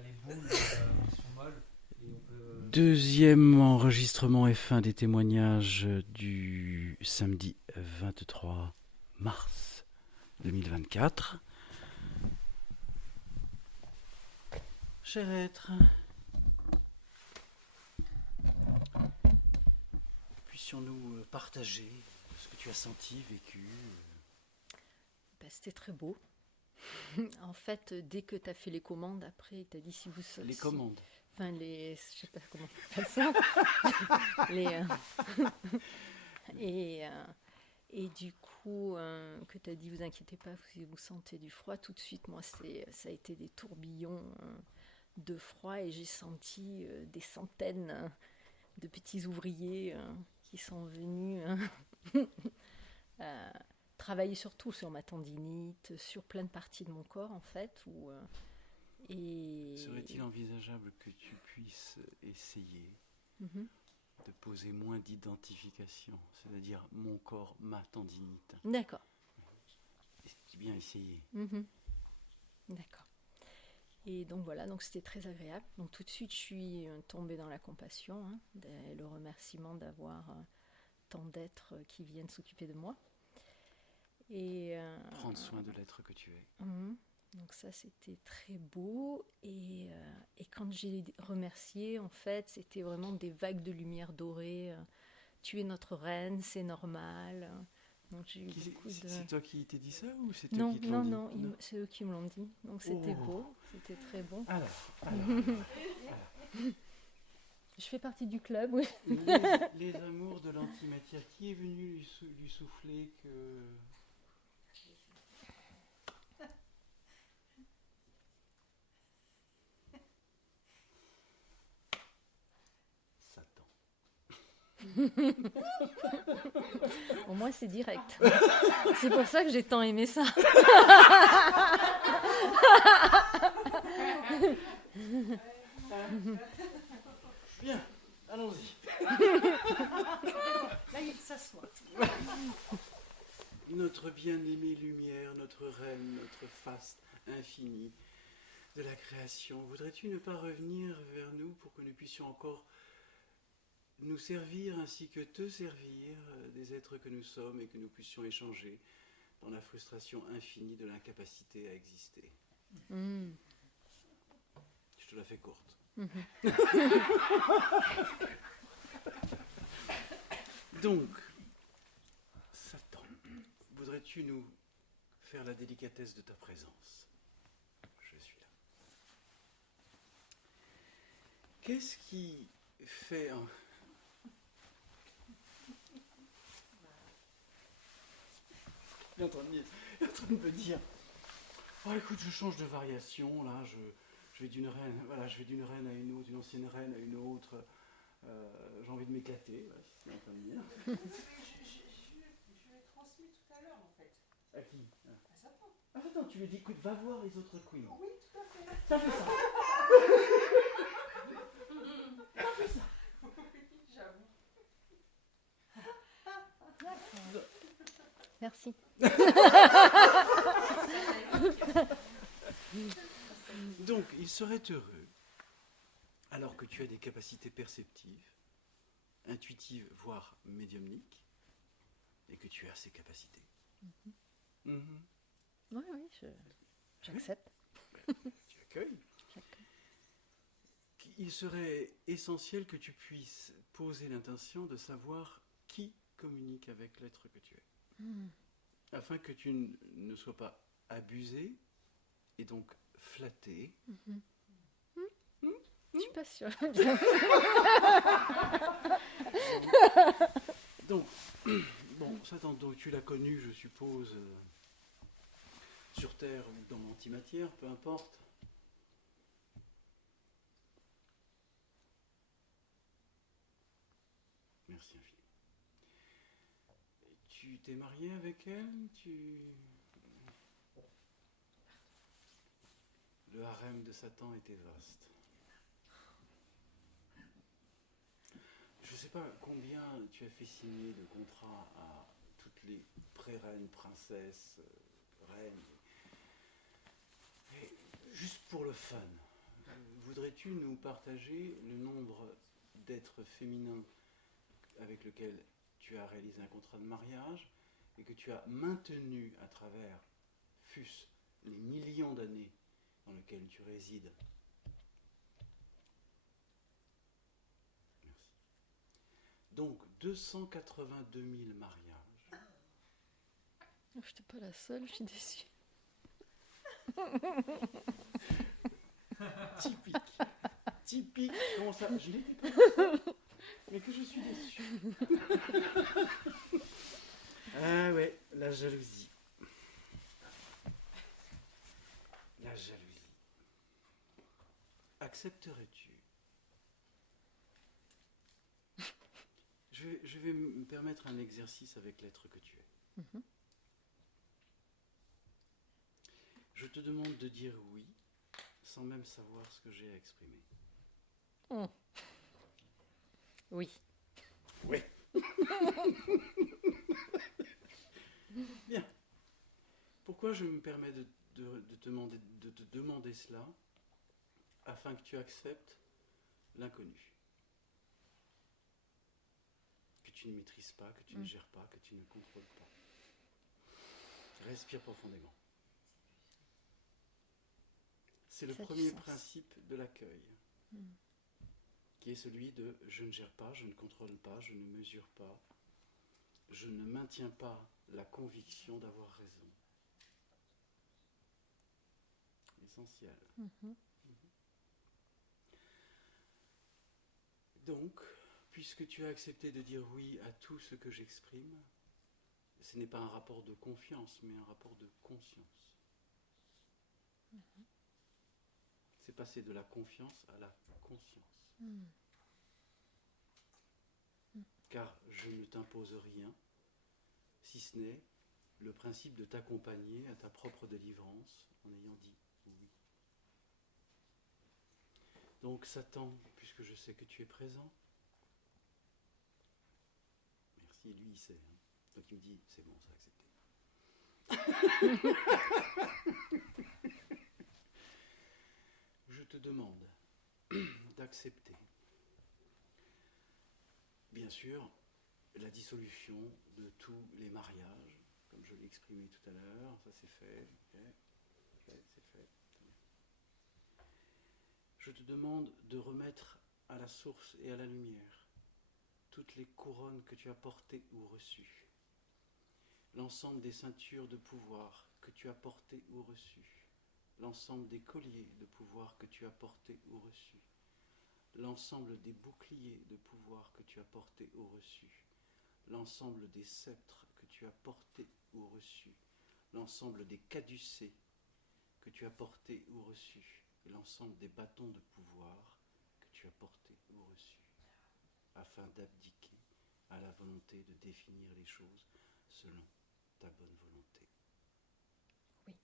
les boules sont molles. Et on peut... Deuxième enregistrement et fin des témoignages du samedi 23 mars 2024. Cher être, puissions-nous partager ce que tu as senti, vécu? C'était très beau. En fait, dès que tu as fait les commandes, après, il t'a dit si vous... Les commandes. Enfin, les... Je sais pas comment on appelle ça. les, et du coup, que tu as dit, vous inquiétez pas, si vous sentez du froid, tout de suite, moi, ça a été des tourbillons de froid et j'ai senti des centaines de petits ouvriers qui sont venus travailler surtout sur ma tendinite, sur plein de parties de mon corps, en fait. Serait-il envisageable que tu puisses essayer de poser moins d'identification, c'est-à-dire mon corps, ma tendinite? D'accord. C'est bien essayer. D'accord. Et donc voilà, donc c'était très agréable. Donc tout de suite, je suis tombée dans la compassion, le remerciement d'avoir tant d'êtres qui viennent s'occuper de moi. Et prendre soin de l'être que tu es. Donc ça, c'était très beau. Et quand j'ai remercié, en fait, c'était vraiment des vagues de lumière dorée. Tu es notre reine, c'est normal. Donc j'ai eu beaucoup de... C'est toi qui t'es dit ça ou c'est eux Non, qui te l'ont dit? non, c'est eux qui me l'ont dit. Donc c'était beau, c'était très beau. Alors. Je fais partie du club, oui. Les amours de l'antimatière, qui est venu lui souffler que... Au moins, c'est direct. C'est pour ça que j'ai tant aimé ça. Bien, allons-y. Là, il s'assoit. Notre bien-aimée lumière, notre reine, notre faste infinie de la création, voudrais-tu ne pas revenir vers nous pour que nous puissions encore nous servir ainsi que te servir des êtres que nous sommes et que nous puissions échanger dans la frustration infinie de l'incapacité à exister. Je te la fais courte. Donc, Satan, voudrais-tu nous faire la délicatesse de ta présence? Je suis là. Qu'est-ce qui fait... Il est en train de me dire, oh écoute, je change de variation, là, je vais d'une reine, voilà, je vais d'une reine à une autre, d'une ancienne reine à une autre, j'ai envie de m'éclater, voilà, c'est ce qu'il est en train de dire. Je l'ai transmis tout à l'heure, en fait. À qui? À Satan. Ah attends, tu lui dis, écoute, va voir les autres queens. Oui, tout à fait. T'as fait ça? T'as fait ça? Oui, j'avoue. Merci. Donc, il serait heureux, alors que tu as des capacités perceptives, intuitives, voire médiumniques, et que tu as ces capacités. Oui, j'accepte. Tu accueilles. Il serait essentiel que tu puisses poser l'intention de savoir qui communique avec l'être que tu es. Afin que tu ne sois pas abusé et donc flatté. Je suis pas sûre. Donc, bon, Satan, donc tu l'as connu, je suppose, sur Terre ou dans l'antimatière, peu importe. Merci infiniment. Tu t'es marié avec elle? Le harem de Satan était vaste. Je ne sais pas combien tu as fait signer de contrats à toutes les pré-reines, princesses, reines. Et juste pour le fun. voudrais-tu nous partager le nombre d'êtres féminins avec lesquels tu as réalisé un contrat de mariage et que tu as maintenu à travers, fût-ce les millions d'années dans lesquelles tu résides? Merci. Donc 282 000 mariages. Je n'étais pas la seule, je suis déçue. Typique. Typique. Comment ça? Je n'étais pas la seule, mais que je suis déçu. Ah ouais, la jalousie. La jalousie. Accepterais-tu? Je vais me permettre un exercice avec l'être que tu es. Mhm. Je te demande de dire oui, sans même savoir ce que j'ai à exprimer. Oui. Oui. Bien. Pourquoi je me permets de te demander cela? Afin que tu acceptes l'inconnu. Que tu ne maîtrises pas, que tu ne gères pas, que tu ne contrôles pas. Respire profondément. C'est le Ça a du premier sens. principe de l'accueil, qui est celui de je ne gère pas, je ne contrôle pas, je ne mesure pas, je ne maintiens pas la conviction d'avoir raison. Essentiel. Donc, puisque tu as accepté de dire oui à tout ce que j'exprime, ce n'est pas un rapport de confiance, mais un rapport de conscience. C'est passer de la confiance à la conscience. Car je ne t'impose rien, si ce n'est le principe de t'accompagner à ta propre délivrance en ayant dit oui. Donc Satan, puisque je sais que tu es présent, merci, lui il sait, hein. Donc il me dit, c'est bon, c'est accepté. Je te demande d'accepter, bien sûr, la dissolution de tous les mariages, comme je l'ai exprimé tout à l'heure, ça c'est fait, c'est fait. Je te demande de remettre à la source et à la lumière toutes les couronnes que tu as portées ou reçues, l'ensemble des ceintures de pouvoir que tu as portées ou reçues, l'ensemble des colliers de pouvoir que tu as portés ou reçus, l'ensemble des boucliers de pouvoir que tu as portés ou reçus, l'ensemble des sceptres que tu as portés ou reçus, l'ensemble des caducées que tu as portés ou reçus, et l'ensemble des bâtons de pouvoir que tu as portés ou reçus, afin d'abdiquer à la volonté de définir les choses selon ta bonne volonté. Oui.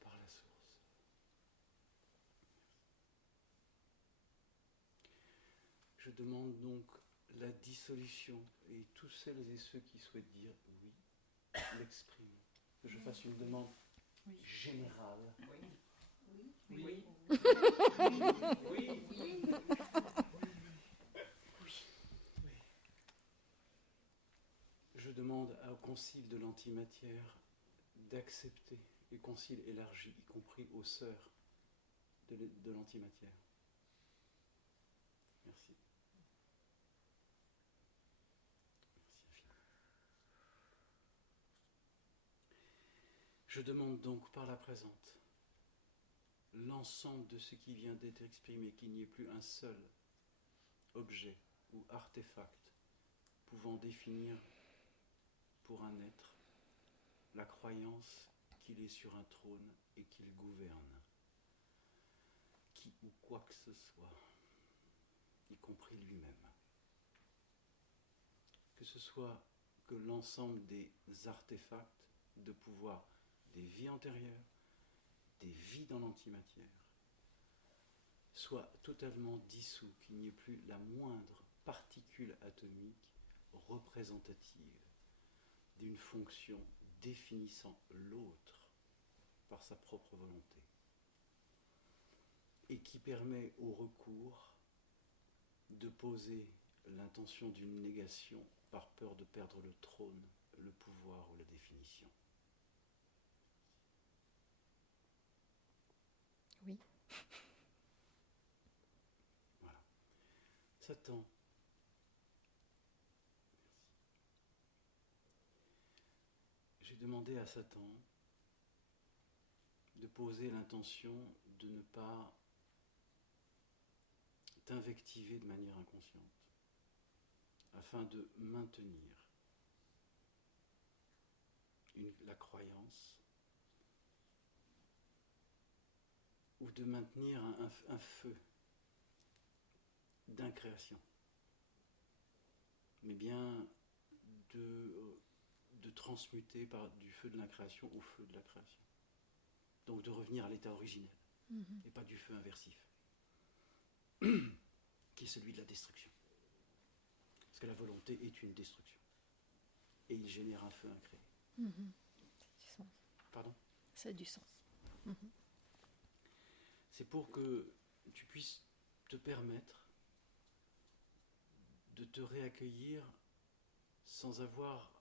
Par la source. Je demande donc la dissolution, et tous celles et ceux qui souhaitent dire oui, l'expriment. Que je fasse une demande générale. Oui. Je demande au concile de l'antimatière d'accepter, et concile élargi, y compris aux sœurs de l'antimatière. Merci. Merci infiniment. Je demande donc par la présente l'ensemble de ce qui vient d'être exprimé, qu'il n'y ait plus un seul objet ou artefact pouvant définir pour un être la croyance qu'il est sur un trône et qu'il gouverne, qui ou quoi que ce soit, y compris lui-même. Que ce soit que l'ensemble des artefacts de pouvoir des vies antérieures, des vies dans l'antimatière, soit totalement dissous, qu'il n'y ait plus la moindre particule atomique représentative d'une fonction définissant l'autre par sa propre volonté et qui permet au recours de poser l'intention d'une négation par peur de perdre le trône, le pouvoir ou la définition. Oui. Voilà. Satan. J'ai demandé à Satan de poser l'intention de ne pas t'invectiver de manière inconsciente, afin de maintenir la croyance ou de maintenir un feu d'incréation, mais bien de transmuter du feu de l'incréation au feu de la création. Donc de revenir à l'état originel, et pas du feu inversif, qui est celui de la destruction. Parce que la volonté est une destruction. Et il génère un feu incréé. Ça a du sens. Pardon ? Ça a du sens. C'est pour que tu puisses te permettre de te réaccueillir sans avoir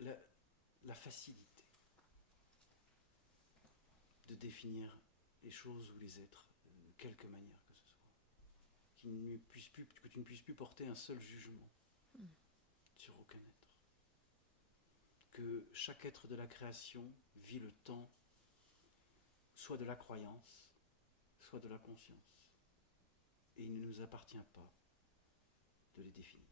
la facilité de définir les choses ou les êtres de quelque manière que ce soit. Que tu ne puisses plus porter un seul jugement sur aucun être. Que chaque être de la création vit le temps soit de la croyance, soit de la conscience. Et il ne nous appartient pas de les définir.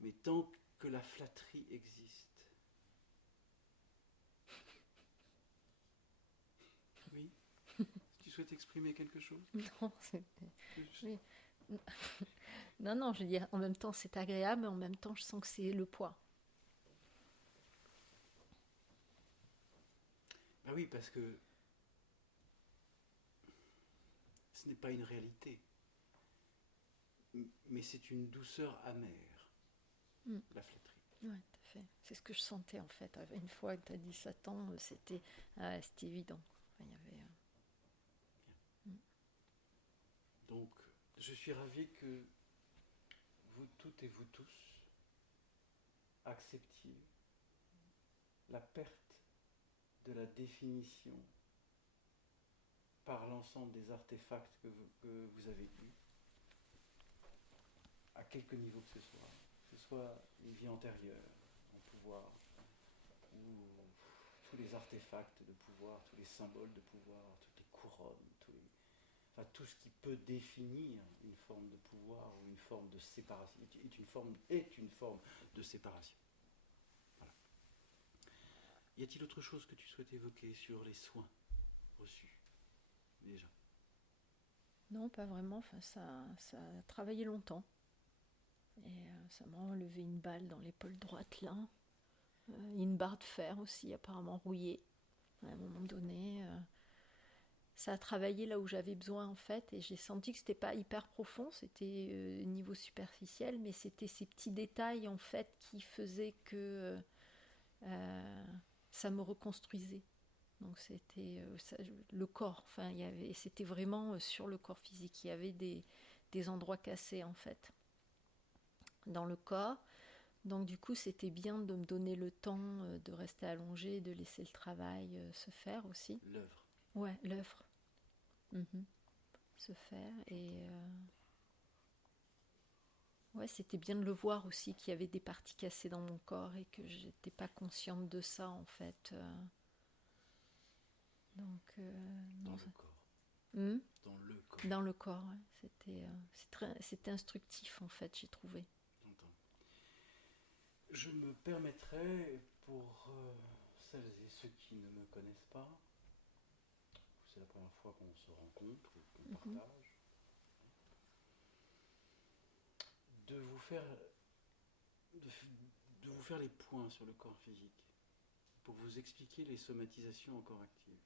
Mais tant que la flatterie existe, oui, tu souhaites exprimer quelque chose ? Non, oui. Non, je veux dire, en même temps c'est agréable, mais en même temps je sens que c'est le poids. Ben oui, parce que ce n'est pas une réalité, mais c'est une douceur amère, la flatterie. Oui, tout à fait. C'est ce que je sentais en fait. Une fois que tu as dit Satan, c'était évident. Enfin, il y avait, Donc, je suis ravi que vous toutes et vous tous acceptiez la perte de la définition par l'ensemble des artefacts que vous avez eus, à quelque niveau que ce soit une vie antérieure, en pouvoir, ou tous les artefacts de pouvoir, tous les symboles de pouvoir, toutes les couronnes, tout ce qui peut définir une forme de pouvoir ou une forme de séparation, est une forme de séparation. Voilà. Y a-t-il autre chose que tu souhaites évoquer sur les soins reçus déjà ? Non, pas vraiment. Enfin, ça a travaillé longtemps. Et ça m'a enlevé une balle dans l'épaule droite là. Une barre de fer aussi, apparemment rouillée. À un moment donné, ça a travaillé là où j'avais besoin en fait. Et j'ai senti que c'était pas hyper profond, c'était niveau superficiel, mais c'était ces petits détails en fait qui faisaient que ça me reconstruisait. Donc c'était le corps, enfin c'était vraiment sur le corps physique. Il y avait des endroits cassés en fait dans le corps. Donc du coup c'était bien de me donner le temps de rester allongée, de laisser le travail se faire aussi. L'œuvre. Ouais, l'œuvre. Se faire et ouais, c'était bien de le voir aussi qu'il y avait des parties cassées dans mon corps et que j'étais pas consciente de ça en fait. Donc Dans le corps. Dans le corps. Dans le corps, ouais. C'était instructif en fait, j'ai trouvé. J'entends. Je me permettrai, pour celles et ceux qui ne me connaissent pas, c'est la première fois qu'on se rencontre ou qu'on partage, de vous faire les points sur le corps physique, pour vous expliquer les somatisations encore actives.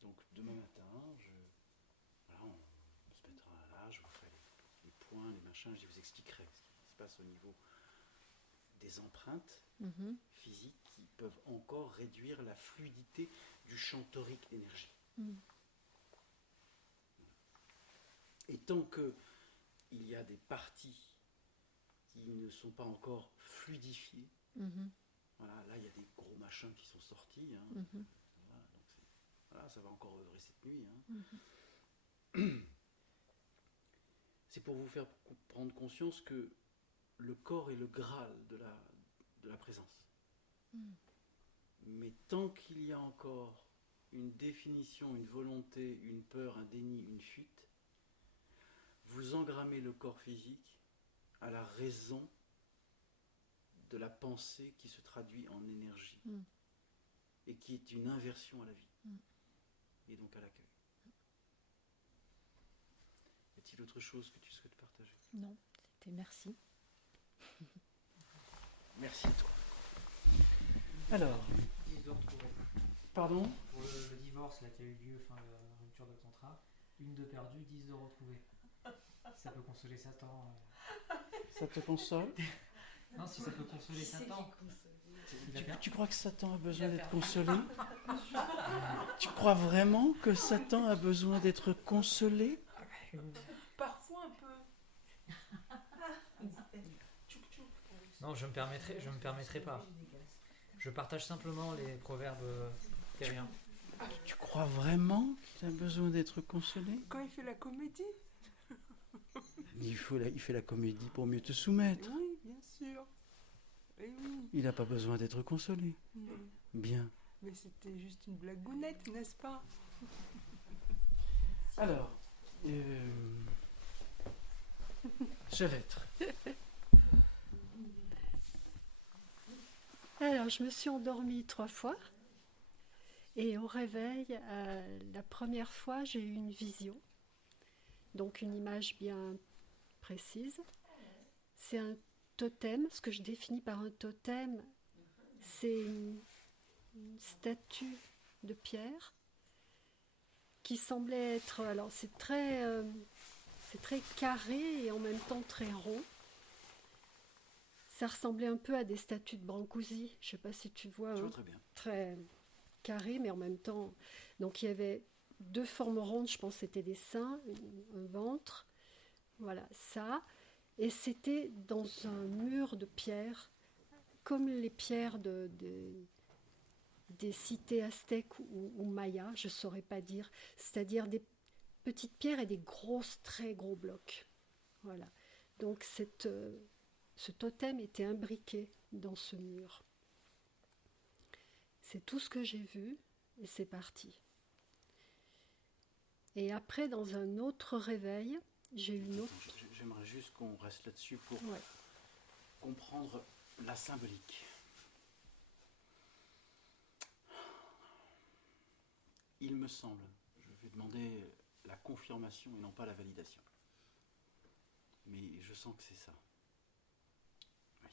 Donc demain matin, on se mettra là, je vous ferai les points, les machins, je vous expliquerai ce qui se passe au niveau des empreintes Mhm. physiques qui peuvent encore réduire la fluidité du champ torique d'énergie. Mm. Et tant que il y a des parties qui ne sont pas encore fluidifiées, Mhm. voilà, là il y a des gros machins qui sont sortis, hein. Mhm. Voilà, donc voilà, ça va encore œuvrer cette nuit, hein. Mhm. C'est pour vous faire prendre conscience que le corps est le Graal de la présence. Mm. Mais tant qu'il y a encore une définition, une volonté, une peur, un déni, une fuite, vous engrammez le corps physique à la raison de la pensée qui se traduit en énergie Mm. et qui est une inversion à la vie Mm. et donc à l'accueil. Y a-t-il autre chose que tu souhaites partager? Non, c'était merci. Merci à toi. Alors, 10 de retrouvés. pardon? Pour le divorce là, qui a eu lieu, enfin la rupture de contrat, 1 de perdu, 10 de retrouvé. Si ça peut consoler Satan. Ça te console? Non, si ça peut consoler Satan. Il a Tu crois que Satan a besoin d'être consolé? Tu crois vraiment que Satan a besoin d'être consolé? Parfois un peu. Non, je me permettrai pas. Je partage simplement les proverbes terriens. Tu crois vraiment qu'il a besoin d'être consolé? Quand il fait la comédie. Il fait la comédie pour mieux te soumettre. Oui, bien sûr. Et oui. Il n'a pas besoin d'être consolé. Non. Bien. Mais c'était juste une blagounette, n'est-ce pas? Alors, cher être, Alors, je me suis endormie 3 fois. Et au réveil, la première fois, j'ai eu une vision. Donc, une image bien précise. C'est un totem. Ce que je définis par un totem, c'est une statue de pierre qui semblait être... Alors, c'est très carré et en même temps très rond. Ça ressemblait un peu à des statues de Brancusi. Je ne sais pas si tu vois. je vois Hein, très bien. très carré, mais en même temps. Donc il y avait 2 formes rondes, je pense que c'était des seins, un ventre. Voilà, ça. Et c'était dans un mur de pierre, comme les pierres des cités aztèques ou mayas, je ne saurais pas dire. C'est-à-dire des petites pierres et des grosses, très gros blocs. Voilà. Donc ce totem était imbriqué dans ce mur. C'est tout ce que j'ai vu et c'est parti. Et après, dans un autre réveil, j'ai eu une autre... J'aimerais juste qu'on reste là-dessus pour Ouais. comprendre la symbolique. Il me semble, je vais demander la confirmation et non pas la validation. Mais je sens que c'est ça. Oui.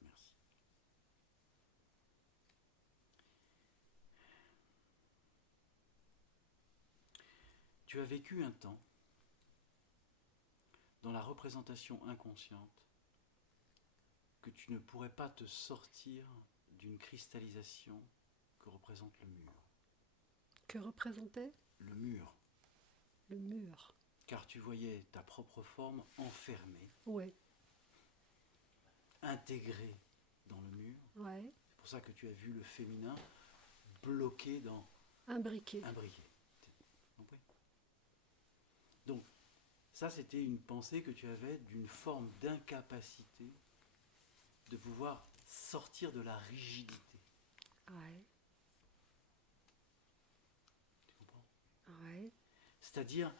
Merci. Tu as vécu un temps dans la représentation inconsciente que tu ne pourrais pas te sortir d'une cristallisation que représente le mur. Que représentait Le mur, le mur. car tu voyais ta propre forme enfermée, Ouais, intégrée dans le mur. ouais, C'est pour ça que tu as vu le féminin bloqué dans imbriqué. un briquet. Compris? Donc, ça c'était une pensée que tu avais d'une forme d'incapacité de pouvoir sortir de la rigidité. Ouais, Tu comprends? ouais, C'est-à-dire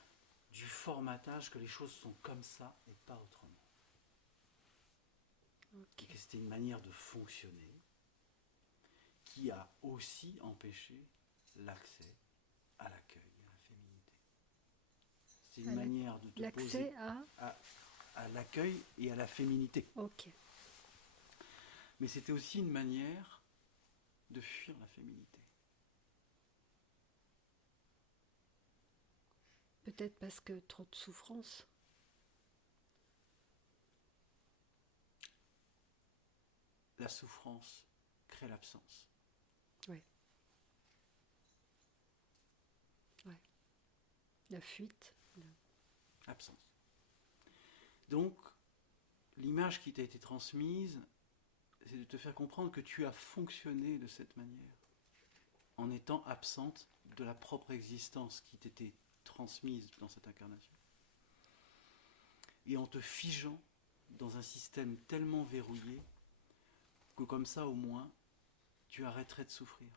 du formatage que les choses sont comme ça et pas autrement. ok. Et que c'était une manière de fonctionner qui a aussi empêché l'accès à l'accueil, à la féminité. C'est une manière de te L'accès poser à... à l'accueil et à la féminité. Ok, Mais c'était aussi une manière de fuir la féminité. peut-être parce que trop de souffrance. la souffrance crée l'absence. La fuite. Absence. Donc, l'image qui t'a été transmise, c'est de te faire comprendre que tu as fonctionné de cette manière, en étant absente de la propre existence qui t'était transmise dans cette incarnation. Et en te figeant dans un système tellement verrouillé que comme ça, au moins, tu arrêterais de souffrir.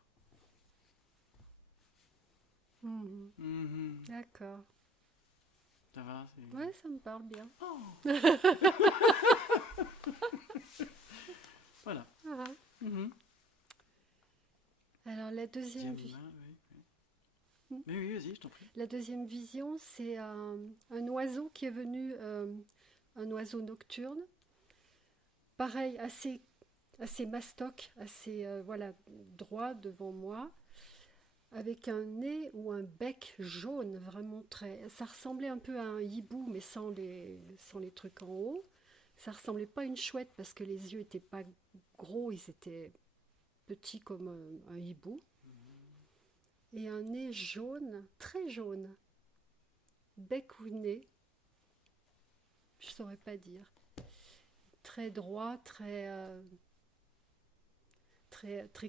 D'accord. Ça va? Ouais, ça me parle bien. Voilà. Ah. Alors la deuxième Oui, vas-y, je t'en prie. La deuxième vision, c'est un oiseau qui est venu, un oiseau nocturne, pareil, assez mastoc, assez droit devant moi, avec un nez ou un bec jaune, vraiment très... Ça ressemblait un peu à un hibou, mais sans les trucs en haut. Ça ressemblait pas à une chouette, parce que les yeux n'étaient pas gros, ils étaient petits comme un hibou. Et un nez jaune, très jaune. Bec ou nez, je ne saurais pas dire. Très droit, très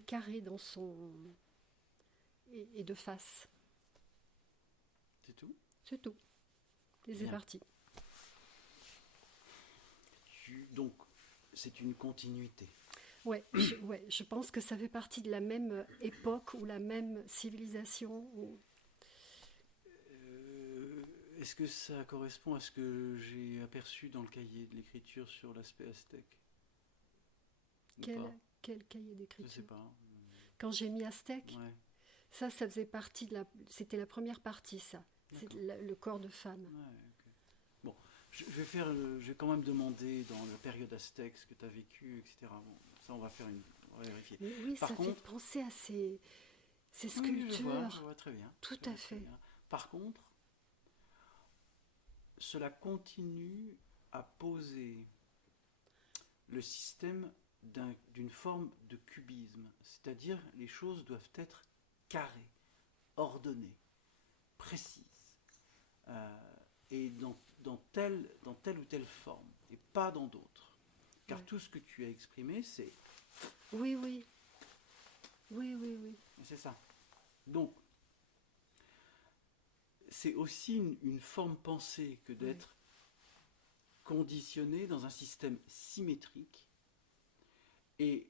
carré dans son... Et de face. C'est tout? C'est tout. Et c'est Bien. parti. Donc, c'est une continuité. Ouais, je pense que ça fait partie de la même époque ou la même civilisation. Est-ce que ça correspond à ce que j'ai aperçu dans le cahier de l'écriture sur l'aspect aztèque? Quel cahier Je d'écriture? sais pas. Quand j'ai mis aztèque, Ouais. ça faisait partie de c'était la première partie, ça. C'est D'accord. le corps de femme. Ouais, ok. Bon, je vais quand même demander dans la période aztèque ce que tu as vécu, etc. Bon, ça, on va vérifier. Mais oui, Par ça contre- fait penser à ces Oui, sculptures. je vois très bien. Tout Je vois à très fait. bien. Par contre, cela continue à poser le système d'une forme de cubisme. C'est-à-dire, les choses doivent être carrées, ordonnées, précises, et dans telle ou telle forme, et pas dans d'autres. Car Ouais. tout ce que tu as exprimé, c'est Oui. c'est ça. Donc, c'est aussi une forme pensée que d'être conditionné dans un système symétrique et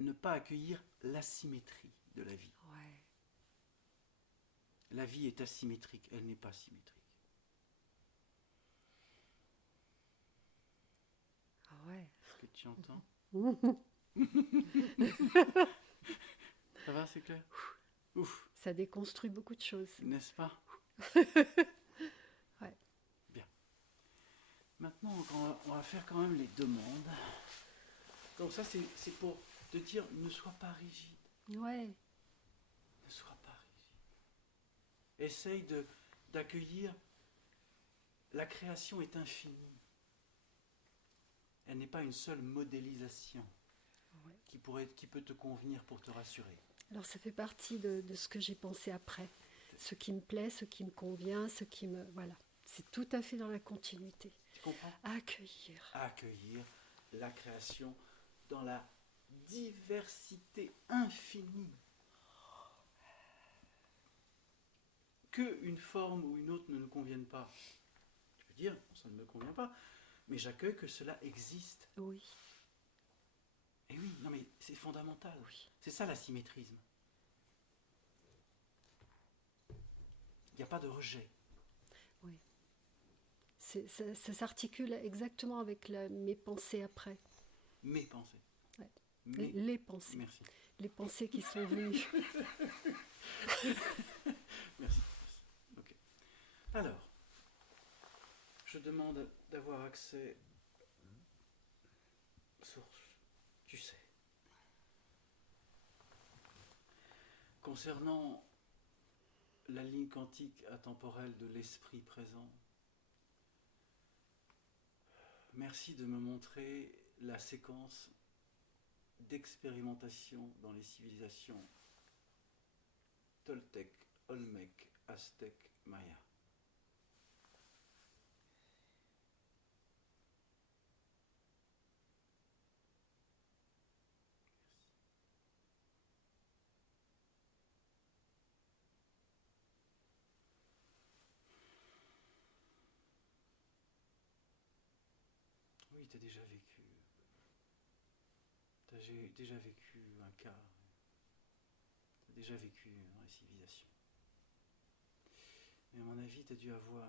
ne pas accueillir l'asymétrie de la vie. Ouais. La vie est asymétrique, elle n'est pas symétrique. Ah ouais. Est-ce que tu entends? Ça va, c'est clair? Ouf, Ça déconstruit beaucoup de choses. n'est-ce pas? Ouais. Bien. Maintenant, on va faire quand même les demandes. Donc ça, c'est pour te dire, ne sois pas rigide. Ouais. Ne sois pas rigide. Essaye d'accueillir. La création est infinie. Elle n'est pas une seule modélisation Ouais. qui peut te convenir pour te rassurer. Alors ça fait partie de ce que j'ai pensé après. Ce qui me plaît, ce qui me convient, ce qui me... Voilà. C'est tout à fait dans la continuité. Tu comprends? Accueillir. Accueillir la création dans la diversité infinie. Qu'une forme ou une autre ne nous convienne pas. Je veux dire, ça ne me convient pas, mais j'accueille que cela existe. Oui. Et oui, non mais c'est fondamental. C'est ça l'asymétrisme. Il n'y a pas de rejet. Oui. Ça s'articule exactement avec mes pensées après. Mes pensées. Ouais. Mes- Les pensées. Merci. Les pensées qui sont venues. Merci. Ok. Alors, je demande d'avoir accès source, tu sais. Concernant la ligne quantique atemporelle de l'esprit présent, merci de me montrer la séquence d'expérimentation dans les civilisations Toltec, Olmec, Aztèque, Maya. Oui, tu as déjà vécu. Tu as déjà vécu un cas. Tu as déjà vécu dans les civilisations. Mais à mon avis, tu as dû avoir.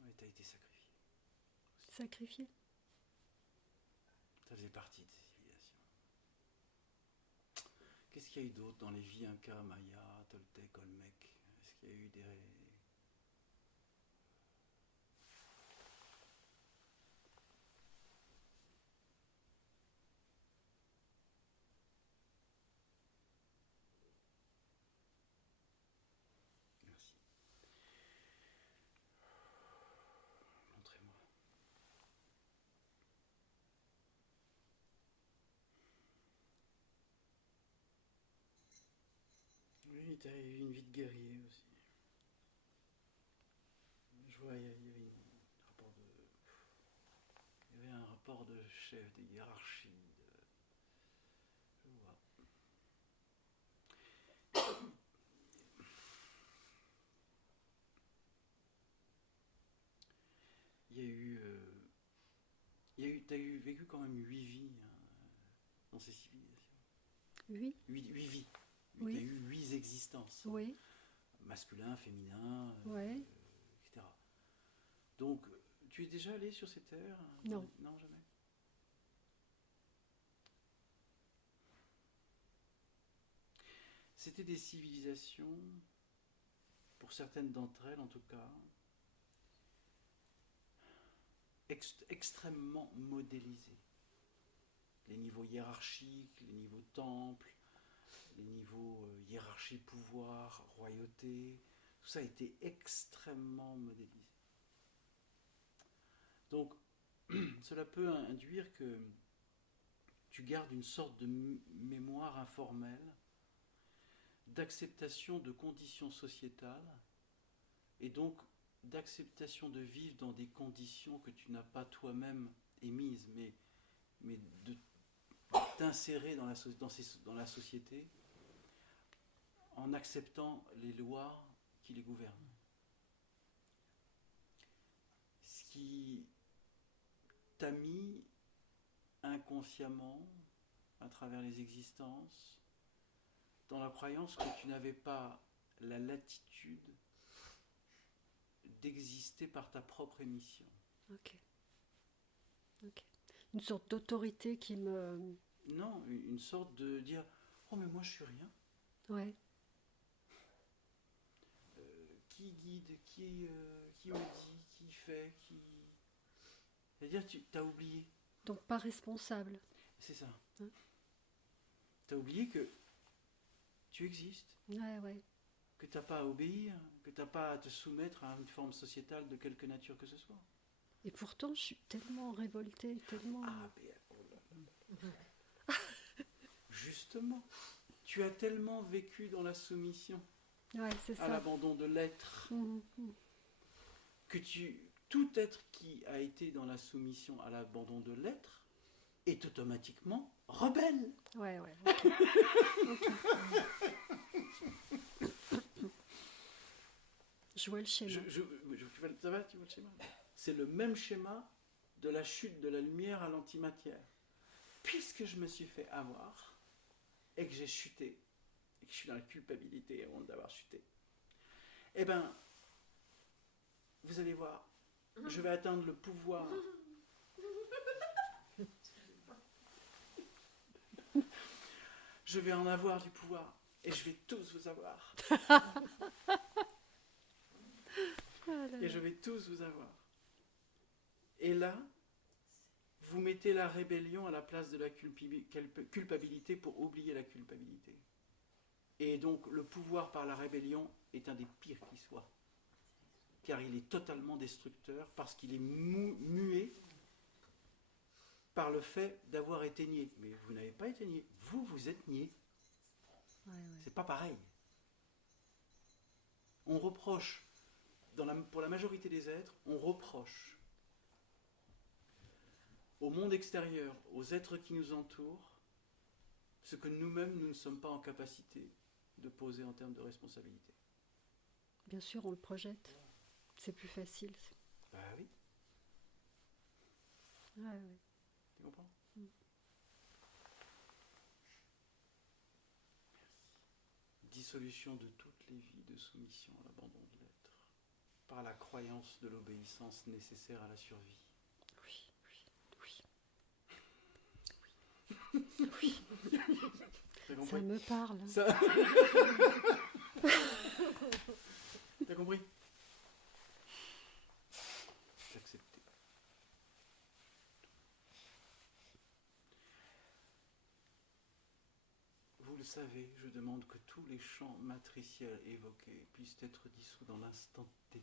Ouais, tu as été sacrifié. Sacrifié. Ça faisait partie de ces civilisations. Qu'est-ce qu'il y a eu d'autre dans les vies Inca, Maya, Toltec, Olmec? Est-ce qu'il y a eu des. Merci. Montrez-moi. Oui, tu as eu une vie de guerrier aussi. Je vois, il y avait un rapport de chef, des hiérarchies. Je vois. T'as vécu quand même 8 vies dans ces civilisations. Oui. 8 vies. Oui. T'as eu 8 existences. Oui. Masculin, féminin, Ouais. etc. Donc, tu es déjà allé sur ces terres? Non. Non, jamais. C'était des civilisations, pour certaines d'entre elles en tout cas, extrêmement modélisées. Les niveaux hiérarchiques, les niveaux temples, les niveaux hiérarchie, pouvoir, royauté, tout ça a été extrêmement modélisé. Donc, cela peut induire que tu gardes une sorte de mémoire informelle d'acceptation de conditions sociétales et donc d'acceptation de vivre dans des conditions que tu n'as pas toi-même émises, mais de t'insérer dans la société en acceptant les lois qui les gouvernent. Ce qui t'a mis inconsciemment, à travers les existences, dans la croyance que tu n'avais pas la latitude d'exister par ta propre émission. Ok. Une sorte d'autorité qui me... Non, une sorte de dire « Oh mais moi je suis rien ». Ouais. Qui guide, qui me dit, qui fait, qui... C'est-à-dire tu t'as oublié. Donc pas responsable. C'est ça. Hein? T'as oublié que tu existes. Ouais. Que t'as pas à obéir, que t'as pas à te soumettre à une forme sociétale de quelque nature que ce soit. Et pourtant, je suis tellement révoltée, tellement... Ah, mais oh là là. Justement, tu as tellement vécu dans la soumission, Ouais, c'est à ça. l'abandon de l'être, que tout être qui a été dans la soumission à l'abandon de l'être est automatiquement rebelle. Ouais. Okay. Je vois le schéma. Ça va, tu vois le schéma? C'est le même schéma de la chute de la lumière à l'antimatière. Puisque je me suis fait avoir, et que j'ai chuté, et que je suis dans la culpabilité avant d'avoir chuté, eh bien, vous allez voir, je vais atteindre le pouvoir. Je vais en avoir du pouvoir, et je vais tous vous avoir. Et je vais tous vous avoir. Et là, vous mettez la rébellion à la place de la culpabilité pour oublier la culpabilité. Et donc, le pouvoir par la rébellion est un des pires qui soit. Car il est totalement destructeur, parce qu'il est muet par le fait d'avoir été nié. Mais vous n'avez pas été nié. Vous êtes nié. Ouais, ouais. C'est pas pareil. On reproche, pour la majorité des êtres, on reproche au monde extérieur, aux êtres qui nous entourent, ce que nous-mêmes, nous ne sommes pas en capacité de poser en termes de responsabilité. Bien sûr, on le projette. C'est plus facile. Bah oui, Ouais, ouais. tu comprends ? Mm. Dissolution de toutes les vies de soumission à l'abandon de l'être, par la croyance de l'obéissance nécessaire à la survie. Oui, oui, oui. T'as Ça compris ? me parle. Ça... T'as compris ? J'ai accepté. Vous le savez, je demande que tous les champs matriciels évoqués puissent être dissous dans l'instant T.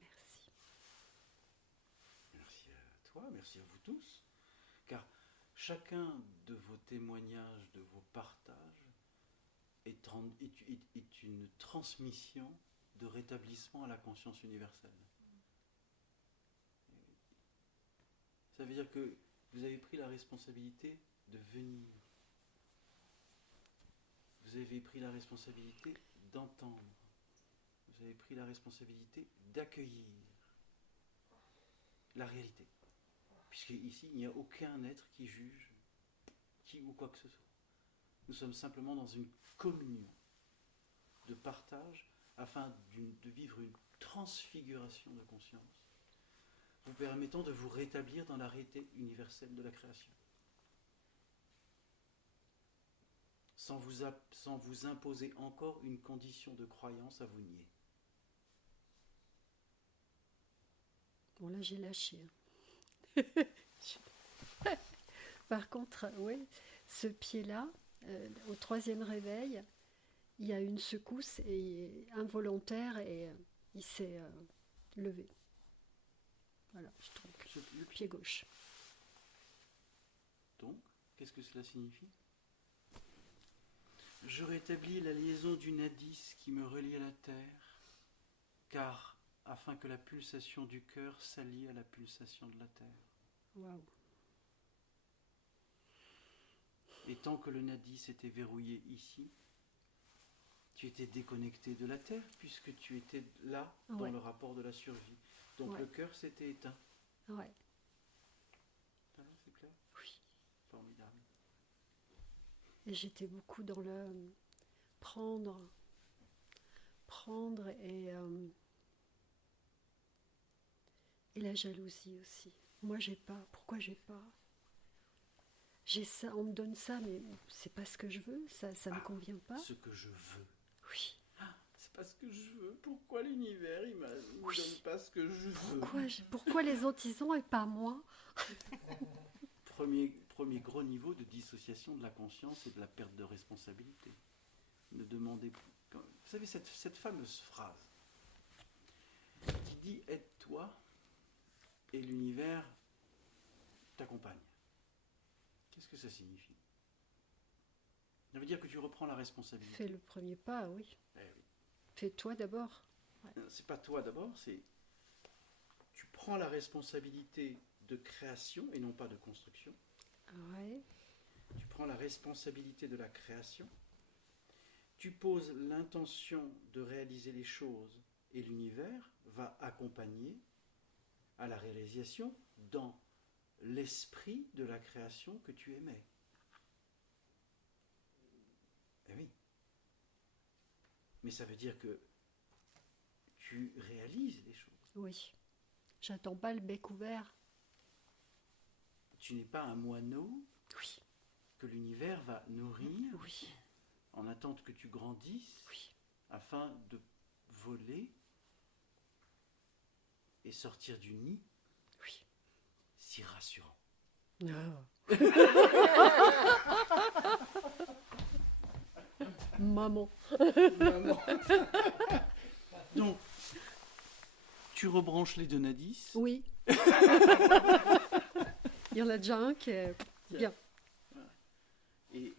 Merci. Merci à toi, merci à vous tous, car chacun de vos témoignages, de vos partages est une transmission de rétablissement à la conscience universelle. Ça veut dire que vous avez pris la responsabilité de venir. Vous avez pris la responsabilité d'entendre. Vous avez pris la responsabilité d'accueillir la réalité. Puisque ici, il n'y a aucun être qui juge qui ou quoi que ce soit. Nous sommes simplement dans une communion de partage afin de vivre une transfiguration de conscience, vous permettant de vous rétablir dans la réalité universelle de la création. Sans vous imposer encore une condition de croyance à vous nier. Bon, là, j'ai lâché. Par contre, oui, ce pied-là, au 3e réveil, il y a une secousse involontaire et il s'est levé. Voilà, je trouve. Le pied gauche. Donc, qu'est-ce que cela signifie ? Je rétablis la liaison du nadis qui me relie à la terre, car afin que la pulsation du cœur s'allie à la pulsation de la terre. Waouh. Et tant que le nadis était verrouillé ici, tu étais déconnecté de la terre, puisque tu étais là, dans Ouais. le rapport de la survie. Donc Ouais. le cœur s'était éteint. Ouais. C'est clair ? Oui. Formidable. Et j'étais beaucoup dans le prendre et la jalousie aussi. Moi, j'ai pas. Pourquoi j'ai pas ? J'ai ça, on me donne ça, mais c'est pas ce que je veux. Ça me convient pas. Ce que je veux. Oui. C'est pas ce que je veux. Pourquoi l'univers, il me Oui. donne pas ce que je veux ? Pourquoi les autres ils ont et pas moi ? Premier gros niveau de dissociation de la conscience et de la perte de responsabilité. Ne demandez plus. Vous savez, cette fameuse phrase qui dit « aide-toi et l'univers t'accompagne ». Qu'est-ce que ça signifie ? Ça veut dire que tu reprends la responsabilité. Fais le premier pas, oui. Eh oui. Fais-toi d'abord. C'est pas toi d'abord, c'est tu prends la responsabilité de création et non pas de construction. Ouais. Tu prends la responsabilité de la création. Tu poses l'intention de réaliser les choses et l'univers va accompagner à la réalisation dans l'esprit de la création que tu aimais. Eh oui. Mais ça veut dire que tu réalises les choses. Oui. J'attends pas le bec ouvert. Tu n'es pas un moineau Oui. que l'univers va nourrir Oui. en attente que tu grandisses Oui. afin de voler et sortir du nid. Oui. Si rassurant. Maman. Donc, Tu rebranches les Donadis. Oui. Il y en a déjà un qui est bien. Et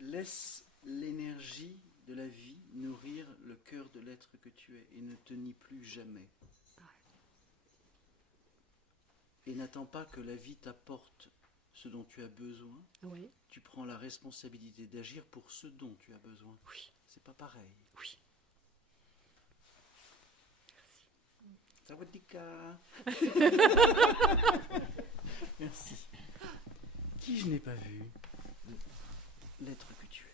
laisse l'énergie de la vie nourrir le cœur de l'être que tu es et ne te nie plus jamais. Et n'attends pas que la vie t'apporte ce dont tu as besoin. Oui. Tu prends la responsabilité d'agir pour ce dont tu as besoin. Oui. C'est pas pareil. Oui. Sawadika. Merci. Qui je n'ai pas vu? L'être que tu es.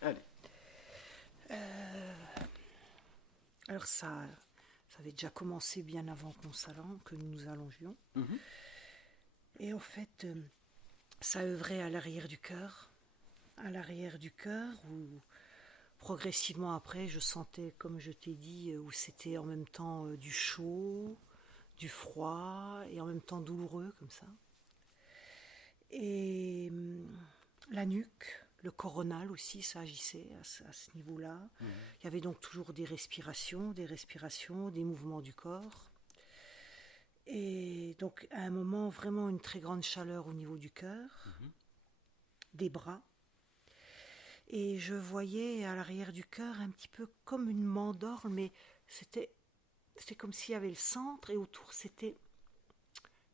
Allez. Alors ça avait déjà commencé bien avant que nous nous allongions. Mhm. Et en fait, ça œuvrait à l'arrière du cœur, où progressivement après, je sentais, comme je t'ai dit, où c'était en même temps du chaud, du froid, et en même temps douloureux, comme ça. Et la nuque, le coronal aussi, ça agissait à ce niveau-là. Mhm. Il y avait donc toujours des respirations, des mouvements du corps. Et donc, à un moment, vraiment une très grande chaleur au niveau du cœur, des bras. Et je voyais à l'arrière du cœur un petit peu comme une mandorle, mais c'était comme s'il y avait le centre et autour, c'était,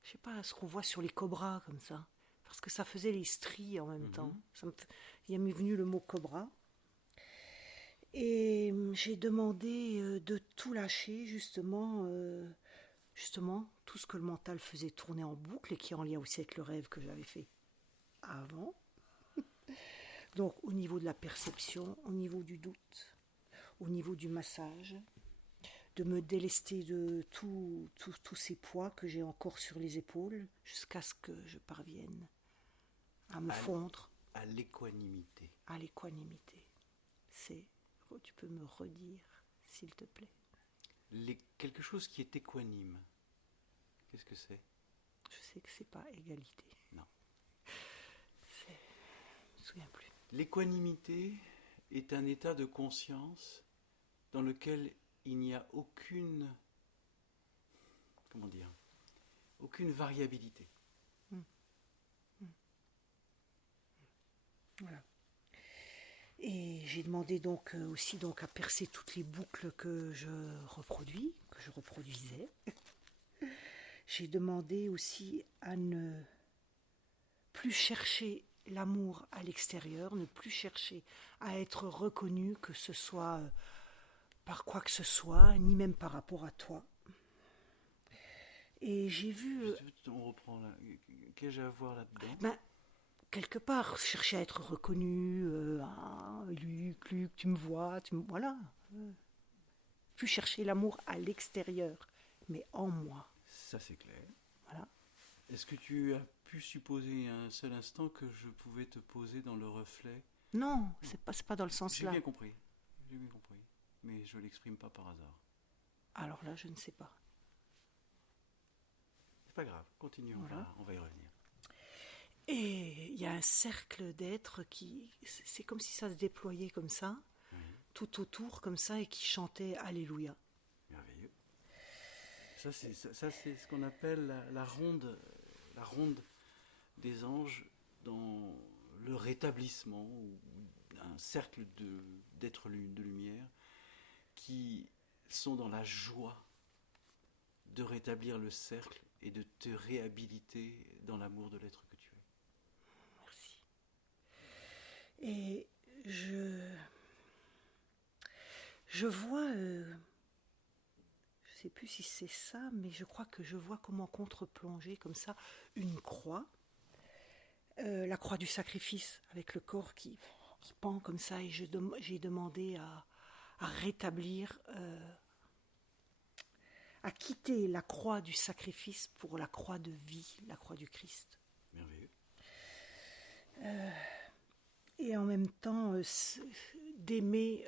je sais pas, ce qu'on voit sur les cobras, comme ça. Parce que ça faisait les stries en même temps. Il m'est venu le mot cobra. Et j'ai demandé de tout lâcher, justement, tout ce que le mental faisait tourner en boucle et qui est en lien aussi avec le rêve que j'avais fait avant. Donc au niveau de la perception, au niveau du doute, au niveau du massage, de me délester de tous ces poids que j'ai encore sur les épaules jusqu'à ce que je parvienne à me fondre. À l'équanimité. À l'équanimité. Tu peux me redire, s'il te plaît? Quelque chose qui est équanime. Qu'est-ce que c'est? Je sais que c'est pas égalité. Non. Je ne me souviens plus. L'équanimité est un état de conscience dans lequel il n'y a aucune variabilité. Voilà. Et j'ai demandé donc aussi à percer toutes les boucles que je reproduisais. J'ai demandé aussi à ne plus chercher l'amour à l'extérieur, ne plus chercher à être reconnu, que ce soit par quoi que ce soit, ni même par rapport à toi. Et j'ai vu... On reprend là. Qu'ai-je à voir là-dedans? Quelque part, chercher à être reconnu, Luc, tu me vois, voilà. Plus chercher l'amour à l'extérieur, mais en moi. Ça, c'est clair. Voilà. Est-ce que tu as pu supposer un seul instant que je pouvais te poser dans le reflet? Non, c'est pas dans le sens J'ai là. bien compris. Mais je ne l'exprime pas par hasard. Alors là, je ne sais pas. C'est pas grave, continuons, Voilà. on va y revenir. Et il y a un cercle d'êtres c'est comme si ça se déployait comme ça, tout autour comme ça, et qui chantait Alléluia. Merveilleux. Ça, c'est ce qu'on appelle la ronde des anges dans le rétablissement, ou un cercle d'êtres de lumière qui sont dans la joie de rétablir le cercle et de te réhabiliter dans l'amour de l'être que tu es. Merci. Et je vois, je ne sais plus si c'est ça, mais je crois que je vois comment contre-plonger comme ça une croix, la croix du sacrifice, avec le corps qui pend comme ça, et j'ai demandé à rétablir, à quitter la croix du sacrifice pour la croix de vie, la croix du Christ. Merveilleux. Et en même temps, d'aimer,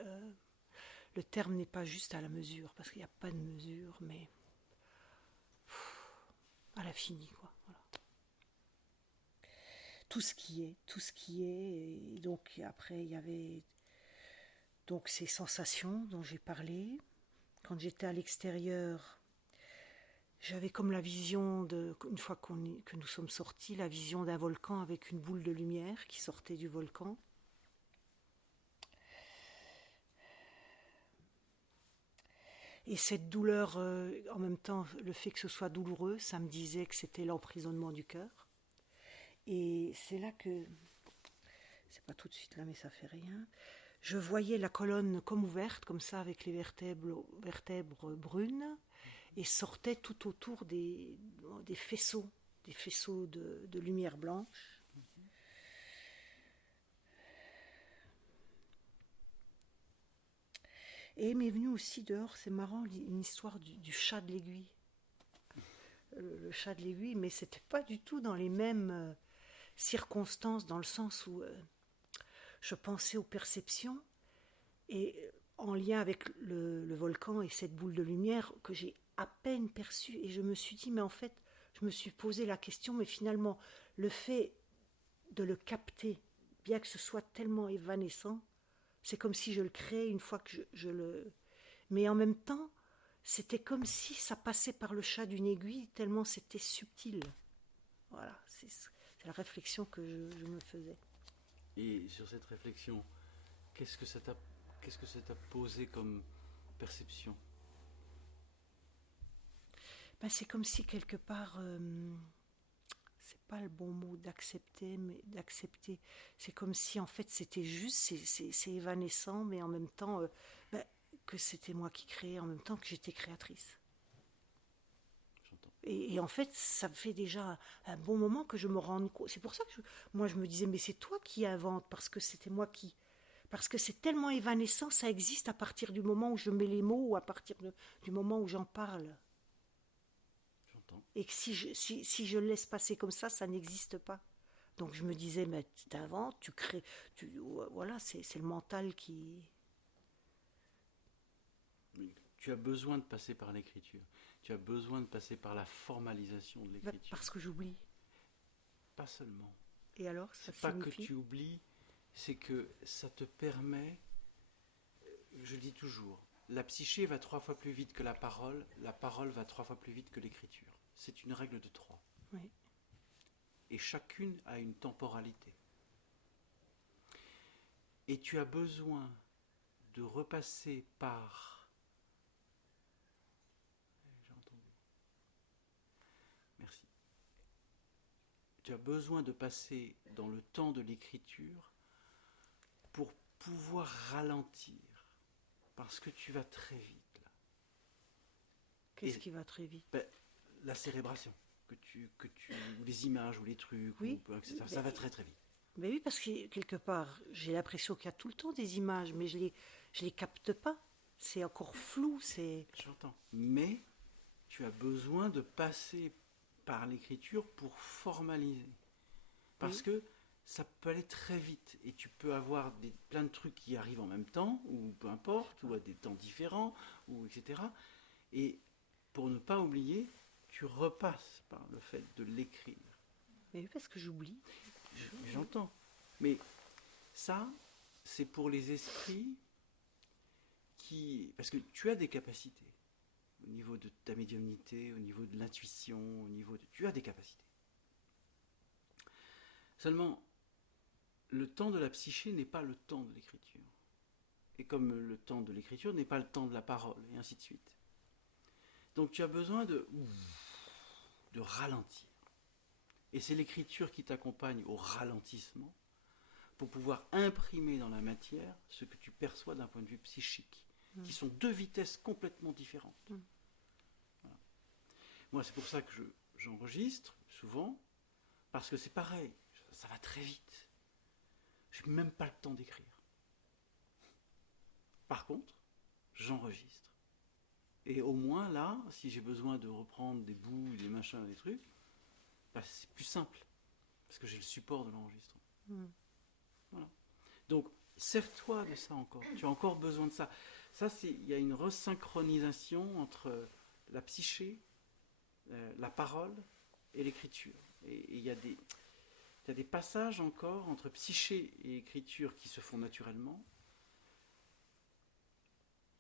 le terme n'est pas juste à la mesure, parce qu'il n'y a pas de mesure, mais à l'infini, quoi. Voilà. tout ce qui est, tout ce qui est. Et donc après, il y avait donc ces sensations dont j'ai parlé. Quand j'étais à l'extérieur, j'avais comme la vision, une fois que nous sommes sortis, la vision d'un volcan avec une boule de lumière qui sortait du volcan. Et cette douleur, en même temps, le fait que ce soit douloureux, ça me disait que c'était l'emprisonnement du cœur. Et c'est là que, c'est pas tout de suite là, mais ça fait rien, je voyais la colonne comme ouverte, comme ça, avec les vertèbres brunes, et sortait tout autour des faisceaux de lumière blanche. Et m'est venue aussi dehors, c'est marrant, une histoire du chat de l'aiguille. Le chat de l'aiguille, mais c'était pas du tout dans les mêmes circonstances, dans le sens où je pensais aux perceptions, et en lien avec le volcan et cette boule de lumière que j'ai à peine perçue, et je me suis dit, mais en fait, je me suis posé la question, mais finalement, le fait de le capter, bien que ce soit tellement évanescent, c'est comme si je le créais une fois que je le... Mais en même temps, c'était comme si ça passait par le chat d'une aiguille, tellement c'était subtil. Voilà, c'est la réflexion que je me faisais. Et sur cette réflexion, qu'est-ce que ça t'a posé comme perception? Ben, c'est comme si quelque part, c'est pas le bon mot d'accepter, mais d'accepter. C'est comme si en fait c'était juste, c'est évanescent, mais en même temps que c'était moi qui créais, en même temps que j'étais créatrice. Et en fait, ça fait déjà un bon moment que je me rende compte. C'est pour ça que moi je me disais, mais c'est toi qui inventes, parce que c'était moi qui... Parce que c'est tellement évanescent, ça existe à partir du moment où je mets les mots ou à partir du moment où j'en parle. J'entends. Et que si je le laisse passer comme ça n'existe pas. Donc je me disais, mais tu inventes, tu crées... voilà, c'est le mental qui... Tu as besoin de passer par l'écriture. Tu as besoin de passer par la formalisation de l'écriture. Parce que j'oublie. Pas seulement. Et alors, ça c'est pas signifie... que tu oublies, c'est que ça te permet, je le dis toujours, la psyché va 3 fois plus vite que la parole va 3 fois plus vite que l'écriture. C'est une règle de 3. Oui. Et chacune a une temporalité. Et tu as besoin de repasser par... J'ai entendu. Merci. Tu as besoin de passer dans le temps de l'écriture pour pouvoir ralentir, parce que tu vas très vite là. Qu'est-ce qui va très vite? La cérébration, ou les images, ou les trucs, oui, etc. Ça va très très vite. Mais oui, parce que quelque part, j'ai l'impression qu'il y a tout le temps des images, mais je les capte pas. C'est encore flou, c'est... J'entends. Mais tu as besoin de passer par l'écriture pour formaliser. Parce que ça peut aller très vite et tu peux avoir plein de trucs qui arrivent en même temps, ou peu importe, ou à des temps différents, ou etc. Et pour ne pas oublier, tu repasses par le fait de l'écrire. Mais oui, parce que j'oublie. J'entends. Mais ça, c'est pour les esprits qui... Parce que tu as des capacités. Au niveau de ta médiumnité, au niveau de l'intuition, au niveau de... Tu as des capacités. Seulement, le temps de la psyché n'est pas le temps de l'écriture. Et comme le temps de l'écriture n'est pas le temps de la parole, et ainsi de suite. Donc tu as besoin de ralentir. Et c'est l'écriture qui t'accompagne au ralentissement pour pouvoir imprimer dans la matière ce que tu perçois d'un point de vue psychique, qui sont 2 vitesses complètement différentes. Voilà. Moi, c'est pour ça que j'enregistre souvent, parce que c'est pareil, ça va très vite. Je n'ai même pas le temps d'écrire. Par contre, j'enregistre. Et au moins là, si j'ai besoin de reprendre des bouts, des machins, des trucs, c'est plus simple, parce que j'ai le support de l'enregistrement. Voilà. Donc, sers-toi de ça encore. Tu as encore besoin de ça. Ça, il y a une resynchronisation entre la psyché, la parole et l'écriture. Et il y a Il y a des passages encore entre psyché et écriture qui se font naturellement.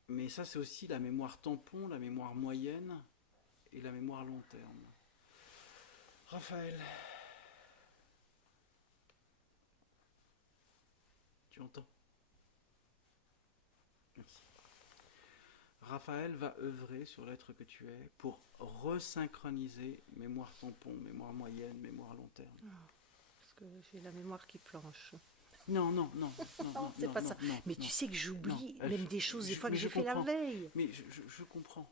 Mais ça, c'est aussi la mémoire tampon, la mémoire moyenne et la mémoire long terme. Raphaël, tu entends? Merci. Raphaël va œuvrer sur l'être que tu es pour resynchroniser mémoire tampon, mémoire moyenne, mémoire long terme. Parce que j'ai la mémoire qui planche. Non, C'est pas ça. Mais tu sais que j'oublie même des choses des fois que j'ai fait la veille. Mais je comprends.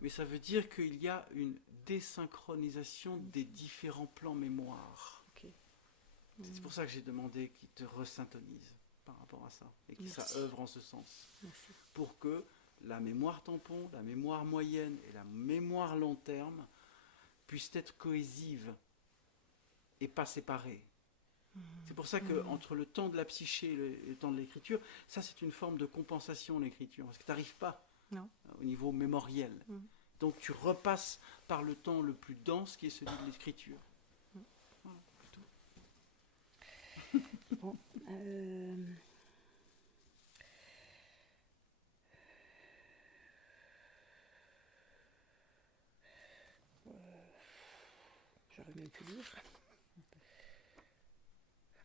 Mais ça veut dire qu'il y a une désynchronisation des différents plans mémoire. Ok. C'est pour ça que j'ai demandé qu'il te resyntonise par rapport à ça. Et que ça Merci. œuvre en ce sens. Merci. Pour que la mémoire tampon, la mémoire moyenne et la mémoire long terme puissent être cohésives et pas séparées. C'est pour ça qu'entre le temps de la psyché et le temps de l'écriture, ça c'est une forme de compensation, l'écriture, parce que tu n'arrives pas au niveau mémoriel. Donc tu repasses par le temps le plus dense qui est celui de l'écriture. Voilà, c'est tout. Bon, j'aurais même pu lire.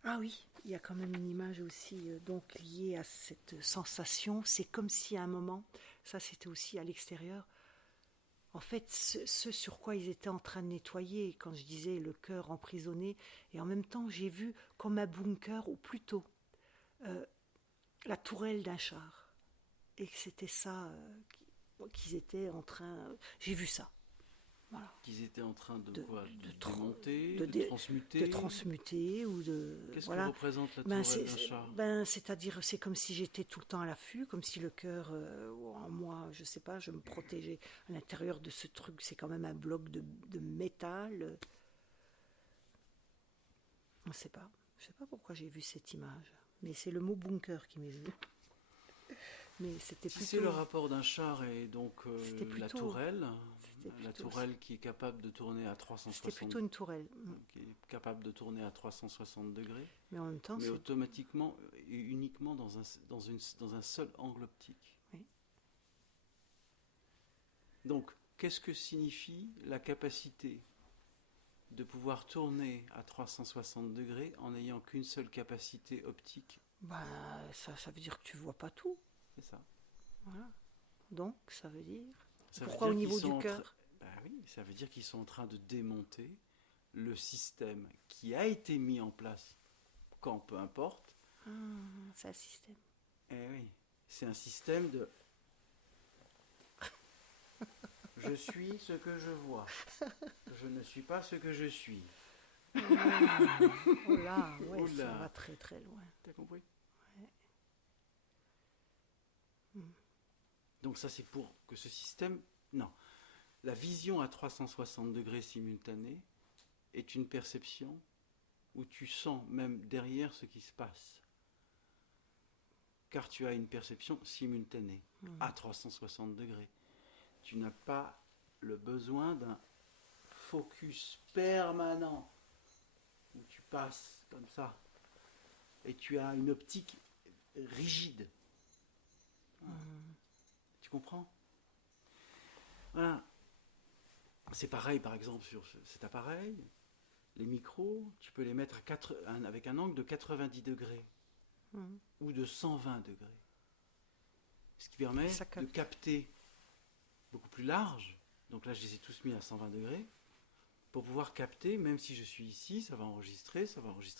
Ah oui, il y a quand même une image aussi donc liée à cette sensation. C'est comme si à un moment, ça c'était aussi à l'extérieur, en fait ce sur quoi ils étaient en train de nettoyer, quand je disais le cœur emprisonné, et en même temps j'ai vu comme un bunker, ou plutôt la tourelle d'un char, et que c'était ça qu'ils étaient en train... j'ai vu ça. Voilà. Qu'ils étaient en train de démonter, transmuter. De transmuter ou de... Qu'est-ce voilà. que représente la tourelle d'un char? C'est-à-dire, c'est comme si j'étais tout le temps à l'affût, comme si le cœur, en moi, je sais pas, je me protégeais à l'intérieur de ce truc. C'est quand même un bloc de métal. Je sais pas pourquoi j'ai vu cette image. Mais c'est le mot bunker qui m'est venu. Mais c'était Si plutôt... c'est le rapport d'un char et donc la plutôt... tourelle, qui est capable de tourner à 360... C'était plutôt une tourelle. Qui est capable de tourner à 360 degrés, mais en même temps, mais automatiquement et uniquement dans un seul angle optique. Oui. Donc, qu'est-ce que signifie la capacité de pouvoir tourner à 360 degrés en n'ayant qu'une seule capacité optique? Ça veut dire que tu vois pas tout. C'est ça. Voilà. Donc, ça veut dire... Ça Pourquoi veut dire au niveau du cœur? Oui, ça veut dire qu'ils sont en train de démonter le système qui a été mis en place, quand peu importe. C'est un système. Eh oui, c'est un système de... Je suis ce que je vois. Je ne suis pas ce que je suis. Oh là, ouais, Oh ça là. va très très loin. T'as compris? Ouais. Donc ça, c'est pour que ce système... Non. La vision à 360 degrés simultanée est une perception où tu sens même derrière ce qui se passe. Car tu as une perception simultanée à 360 degrés. Tu n'as pas le besoin d'un focus permanent où tu passes comme ça et tu as une optique rigide. Tu comprends? Voilà. C'est pareil par exemple sur cet appareil. Les micros, tu peux les mettre avec un angle de 90 degrés ou de 120 degrés. Ce qui permet de capter beaucoup plus large. Donc là, je les ai tous mis à 120 degrés pour pouvoir capter, même si je suis ici, ça va enregistrer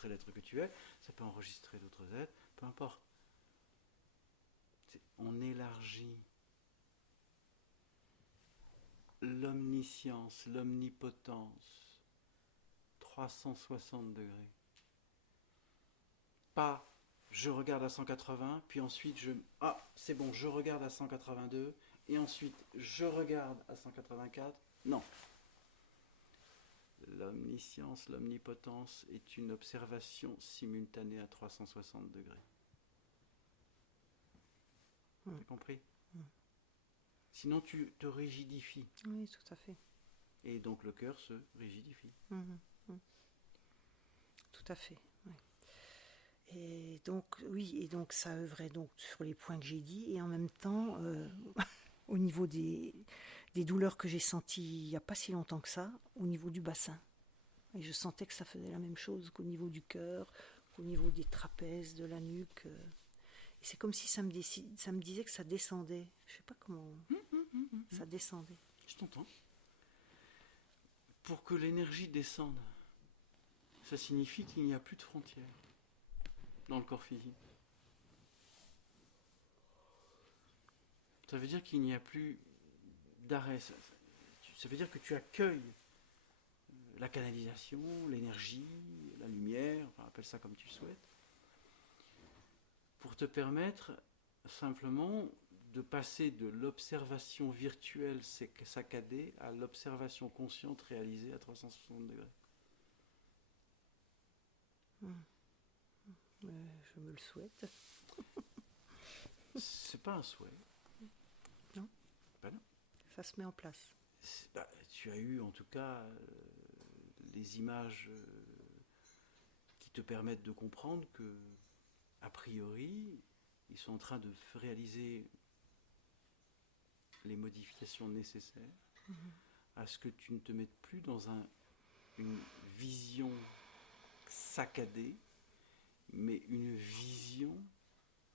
l'être que tu es, ça peut enregistrer d'autres êtres, peu importe. On élargit l'omniscience, l'omnipotence, 360 degrés. Pas je regarde à 180, puis ensuite c'est bon, je regarde à 182, et ensuite je regarde à 184. Non. L'omniscience, l'omnipotence est une observation simultanée à 360 degrés. T'as compris? Sinon, tu te rigidifies. Oui, tout à fait. Et donc, le cœur se rigidifie. tout à fait. Ouais. Et donc, oui, et donc ça œuvrait donc sur les points que j'ai dit, et en même temps, au niveau des douleurs que j'ai senties il n'y a pas si longtemps que ça, au niveau du bassin. Et je sentais que ça faisait la même chose qu'au niveau du cœur, qu'au niveau des trapèzes, de la nuque. Et c'est comme si ça me disait que ça descendait. Je ne sais pas comment. Ça descendait. Je t'entends. Pour que l'énergie descende, ça signifie qu'il n'y a plus de frontières dans le corps physique. Ça veut dire qu'il n'y a plus d'arrêt. Ça veut dire que tu accueilles la canalisation, l'énergie, la lumière, enfin, appelle ça comme tu souhaites, pour te permettre simplement de passer de l'observation virtuelle saccadée à l'observation consciente réalisée à 360 degrés. Je me le souhaite. C'est pas un souhait. Non. Ben non. Ça se met en place. Tu as eu en tout cas les images qui te permettent de comprendre que, a priori, ils sont en train de réaliser les modifications nécessaires à ce que tu ne te mettes plus dans une vision saccadée, mais une vision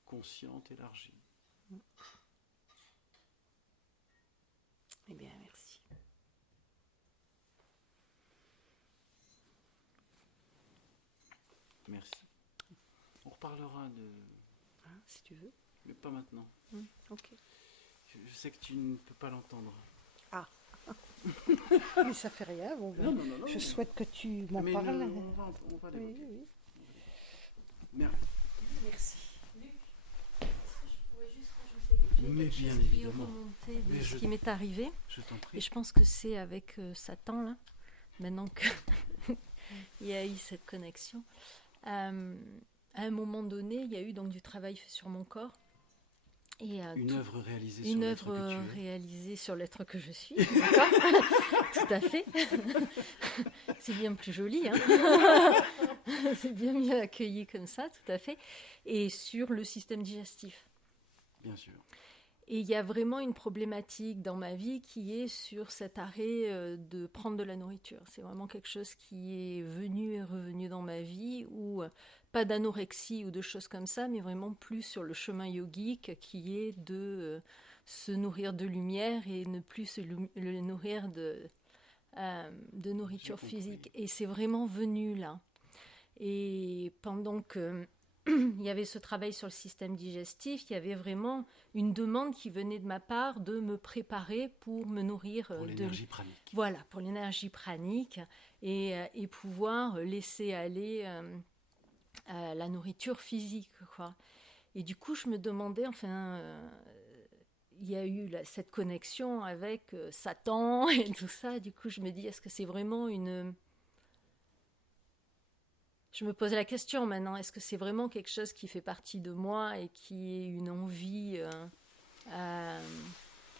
consciente élargie. Eh bien, merci. Merci. On reparlera de... Si tu veux. Mais pas maintenant. Ok. Je sais que tu ne peux pas l'entendre. Ah. Mais ça fait rien. Bon, ben, Non. je souhaite que tu m'en Mais parles. on va l'évoquer. Oui. Merci. Merci. Est-ce que je pourrais juste rajouter quelque chose, Mais bien qui évidemment. remontait de Mais ce qui m'est arrivé. Je t'en Et prie. je pense que c'est avec Satan, là, maintenant qu'il y a eu cette connexion. À un moment donné, il y a eu donc du travail fait sur mon corps. Et, Une œuvre réalisée une sur l'être œuvre que tu es. réalisée sur l'être que je suis. D'accord. Tout à fait. C'est bien plus joli. Hein. C'est bien mieux accueilli comme ça, tout à fait. Et sur le système digestif. Bien sûr. Et il y a vraiment une problématique dans ma vie qui est sur cet arrêt de prendre de la nourriture. C'est vraiment quelque chose qui est venu et revenu dans ma vie, où pas d'anorexie ou de choses comme ça, mais vraiment plus sur le chemin yogique qui est de se nourrir de lumière et ne plus le nourrir de nourriture physique. Et c'est vraiment venu là. Et pendant que il y avait ce travail sur le système digestif, il y avait vraiment une demande qui venait de ma part de me préparer pour me nourrir Pour l'énergie pranique. Voilà, pour l'énergie pranique et pouvoir laisser aller la nourriture physique, quoi. Et du coup, je me demandais, il y a eu cette connexion avec Satan et tout ça. Du coup, je me dis, est-ce que c'est vraiment une... Je me pose la question maintenant, est-ce que c'est vraiment quelque chose qui fait partie de moi et qui est une envie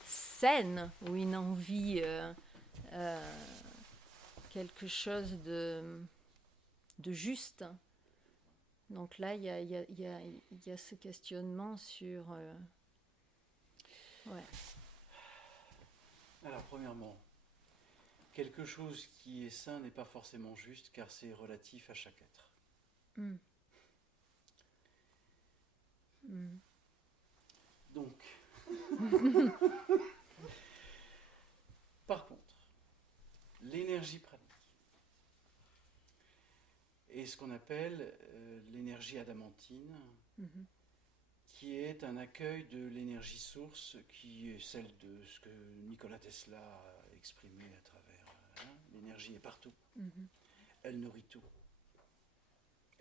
saine ou une envie, quelque chose de juste? Donc là, il y a ce questionnement sur... ouais. Alors, premièrement, quelque chose qui est sain n'est pas forcément juste, car c'est relatif à chaque être. Donc, par contre, l'énergie pranique est ce qu'on appelle l'énergie adamantine, qui est un accueil de l'énergie source, qui est celle de ce que Nikola Tesla a exprimé à travers. L'énergie est partout. Elle nourrit tout.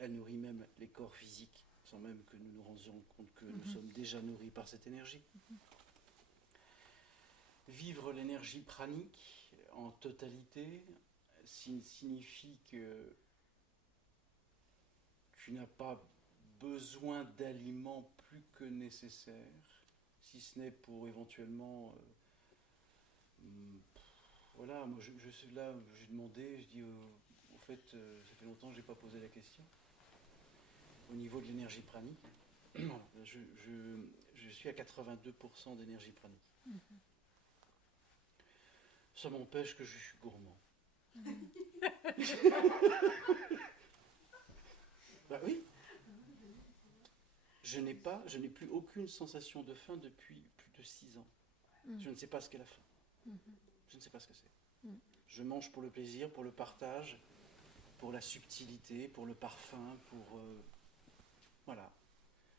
Elle nourrit même les corps physiques, sans même que nous nous rendions compte que nous sommes déjà nourris par cette énergie. Vivre l'énergie pranique en totalité signifie que tu n'as pas besoin d'aliments plus que nécessaires, si ce n'est pour éventuellement... voilà, moi je suis là, j'ai demandé, je dis au fait, ça fait longtemps que je n'ai pas posé la question. Au niveau de l'énergie pranique, je suis à 82% d'énergie pranique. Ça m'empêche que je suis gourmand. Bah oui. Je n'ai plus aucune sensation de faim depuis plus de 6 ans. Je ne sais pas ce qu'est la faim. Je ne sais pas ce que c'est. Je mange pour le plaisir, pour le partage, pour la subtilité, pour le parfum, pour... voilà.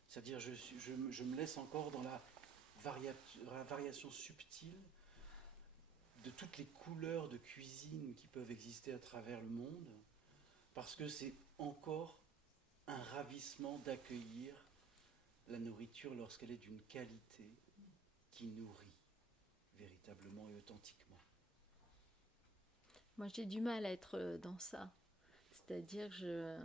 C'est-à-dire, je me laisse encore dans la variation subtile de toutes les couleurs de cuisine qui peuvent exister à travers le monde, parce que c'est encore un ravissement d'accueillir la nourriture lorsqu'elle est d'une qualité qui nourrit véritablement et authentiquement. Moi, j'ai du mal à être dans ça. C'est-à-dire que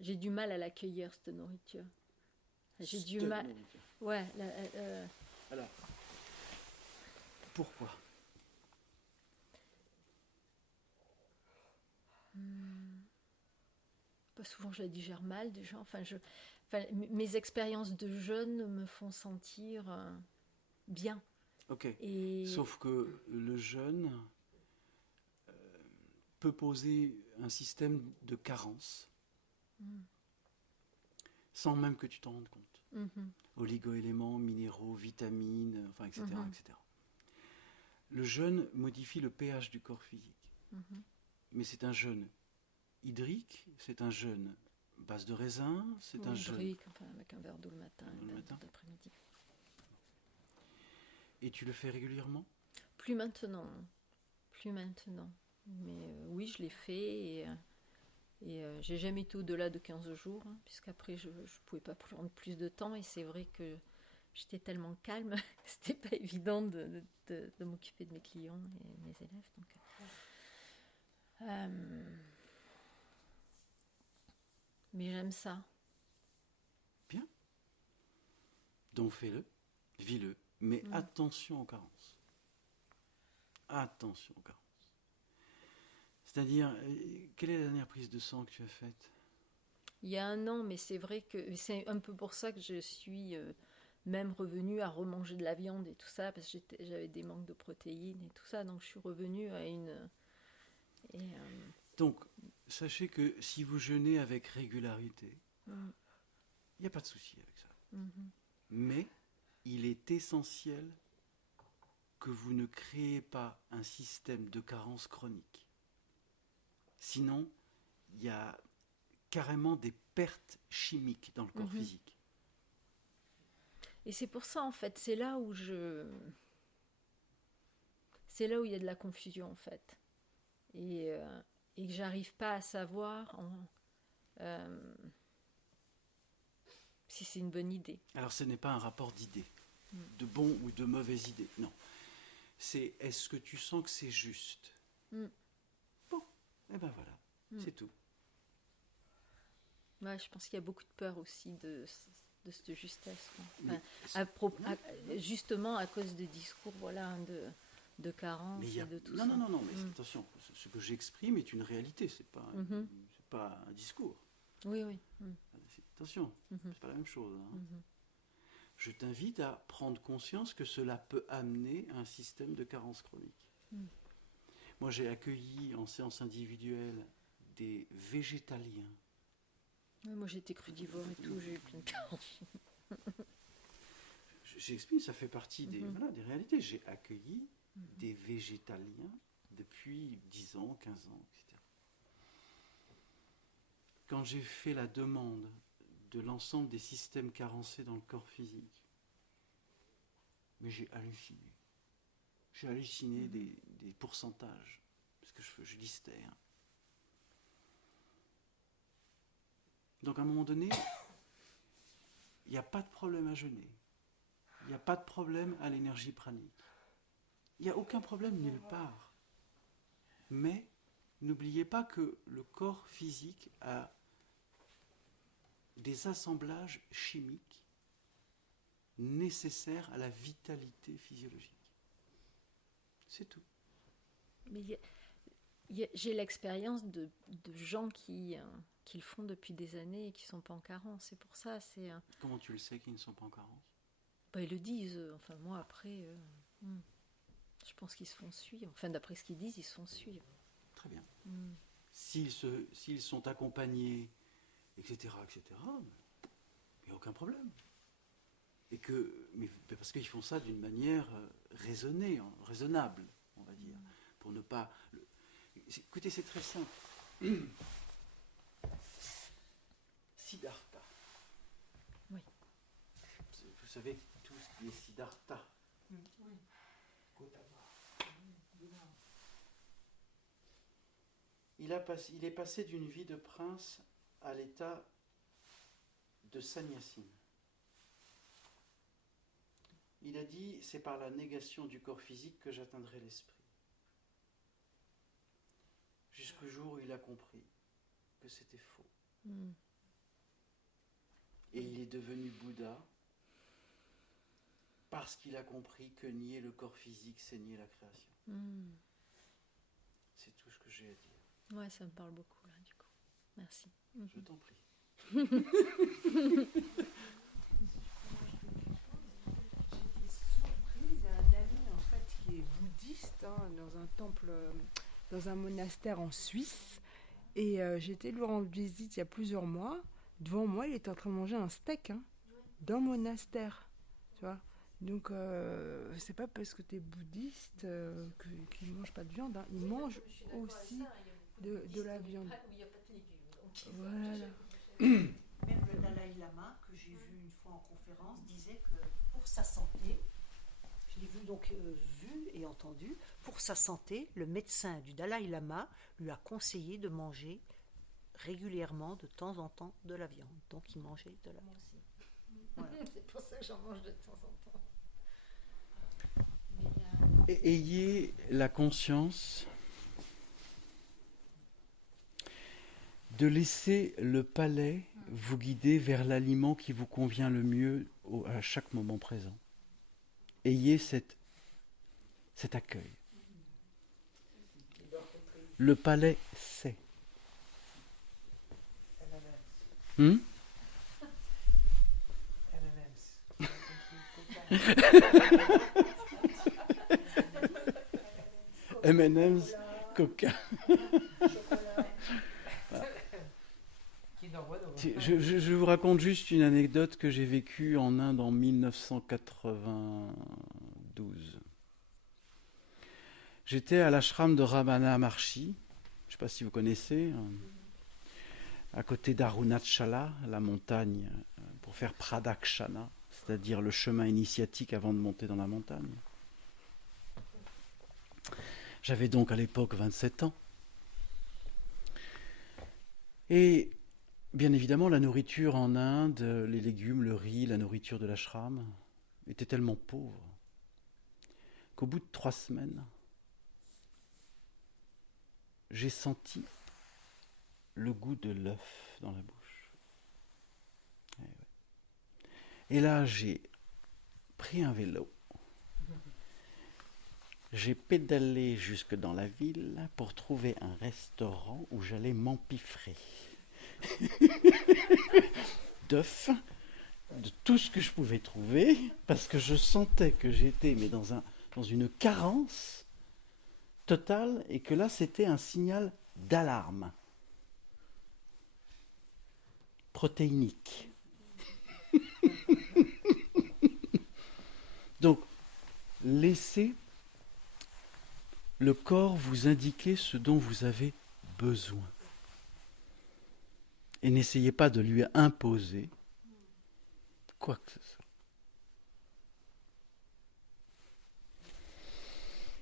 j'ai du mal à l'accueillir, cette nourriture. J'ai du mal. Nourriture. Ouais. Alors, pourquoi ? Pas souvent, je la digère mal déjà. Mes expériences de jeûne me font sentir bien. Ok. Et Sauf que le jeûne peut poser un système de carence sans même que tu t'en rendes compte. Oligo-éléments, minéraux, vitamines, enfin, etc., etc. Le jeûne modifie le pH du corps physique. Mais c'est un jeûne hydrique, c'est un jeûne base de raisin, c'est un jeûne... hydrique, avec un verre d'eau le matin et Le un matin. verre d'après-midi. Et tu le fais régulièrement ? Plus maintenant. Mais oui, je l'ai fait et j'ai jamais été au-delà de 15 jours, puisqu'après je ne pouvais pas prendre plus de temps. Et c'est vrai que j'étais tellement calme que c'était pas évident de m'occuper de mes clients et mes élèves. Donc, mais j'aime ça. Bien. Donc fais-le, vis-le, mais attention aux carences. Attention aux carences. C'est-à-dire, quelle est la dernière prise de sang que tu as faite ? Il y a 1 an, mais c'est vrai que c'est un peu pour ça que je suis même revenue à remanger de la viande et tout ça, parce que j'avais des manques de protéines et tout ça, donc je suis revenue à une... Donc, sachez que si vous jeûnez avec régularité, il n'y a pas de souci avec ça. Mais il est essentiel que vous ne créez pas un système de carence chronique. Sinon, il y a carrément des pertes chimiques dans le corps physique. Et c'est pour ça, en fait, c'est là où il y a de la confusion, en fait. Et que j'arrive pas à savoir si c'est une bonne idée. Alors, ce n'est pas un rapport d'idées, de bon ou de mauvaises idées, non. C'est, est-ce que tu sens que c'est juste ? Bon, et ben voilà, c'est tout. Ouais, je pense qu'il y a beaucoup de peur aussi de cette justesse. Mais Justement à cause des discours de carence mais et de tout ça. Non, mais attention, ce que j'exprime est une réalité, c'est pas un discours. Oui. Attention, c'est pas la même chose. Je t'invite à prendre conscience que cela peut amener à un système de carence chronique. Moi, j'ai accueilli en séance individuelle des végétaliens. Ouais, moi, j'étais crudivore et tout, j'ai eu plein de carences. J'explique, ça fait partie des réalités. J'ai accueilli des végétaliens depuis 10 ans, 15 ans, etc. Quand j'ai fait la demande de l'ensemble des systèmes carencés dans le corps physique, mais j'ai halluciné. J'ai halluciné des pourcentages, parce que je listais. Donc à un moment donné, il n'y a pas de problème à jeûner. Il n'y a pas de problème à l'énergie pranique. Il n'y a aucun problème nulle part. Mais n'oubliez pas que le corps physique a des assemblages chimiques nécessaires à la vitalité physiologique. C'est tout. Mais J'ai l'expérience de gens qui le font depuis des années et qui ne sont pas en carence. C'est pour ça, Comment tu le sais qu'ils ne sont pas en carence? Bah, ils le disent. Enfin, moi, après, je pense qu'ils se font suivre. Enfin, d'après ce qu'ils disent, ils se font suivre. Très bien. S'ils sont accompagnés, etc., il n'y a aucun problème. Mais parce qu'ils font ça d'une manière raisonnée, raisonnable, on va dire, pour ne pas... Écoutez, c'est très simple. Siddhartha. Oui. Vous savez tout ce qui est Siddhartha. Oui. Il est passé d'une vie de prince à l'état de sannyasine. Il a dit, c'est par la négation du corps physique que j'atteindrai l'esprit. Jusqu'au jour où il a compris que c'était faux. Et il est devenu Bouddha parce qu'il a compris que nier le corps physique, c'est nier la création. C'est tout ce que j'ai à dire. Ouais, ça me parle beaucoup, là, du coup. Merci. Je t'en prie. J'étais surprise, il y a un ami en fait qui est bouddhiste dans un temple, dans un monastère en Suisse. Et j'étais lui rendre visite il y a plusieurs mois. Devant moi, il était en train de manger un steak dans le monastère. Tu vois. Donc, c'est pas parce que tu es bouddhiste qu'il ne mange pas de viande. Hein. Il mange aussi de la viande. Voilà. Même le Dalai Lama, que j'ai vu une fois en conférence, disait que pour sa santé, je l'ai vu donc vu et entendu, pour sa santé, le médecin du Dalai Lama lui a conseillé de manger régulièrement, de temps en temps, de la viande. Donc il mangeait de la viande. Moi aussi. Voilà. C'est pour ça que j'en mange de temps en temps. Ayez la conscience de laisser le palais vous guider vers l'aliment qui vous convient le mieux à chaque moment présent. Ayez cet accueil. Le palais sait. M&M's, Coca. Je vous raconte juste une anecdote que j'ai vécue en Inde en 1992. J'étais à l'ashram de Ramana Maharshi, je ne sais pas si vous connaissez, à côté d'Arunachala, la montagne, pour faire Pradakshana, c'est-à-dire le chemin initiatique avant de monter dans la montagne. J'avais donc à l'époque 27 ans. Et bien évidemment, la nourriture en Inde, les légumes, le riz, la nourriture de l'ashram, était tellement pauvre qu'au bout de 3 semaines, j'ai senti le goût de l'œuf dans la bouche. Et là, j'ai pris un vélo. J'ai pédalé jusque dans la ville pour trouver un restaurant où j'allais m'empiffrer d'œufs, de tout ce que je pouvais trouver, parce que je sentais que j'étais dans une carence totale et que là, c'était un signal d'alarme protéinique. Donc, laissez le corps vous indiquer ce dont vous avez besoin. Et n'essayez pas de lui imposer quoi que ce soit.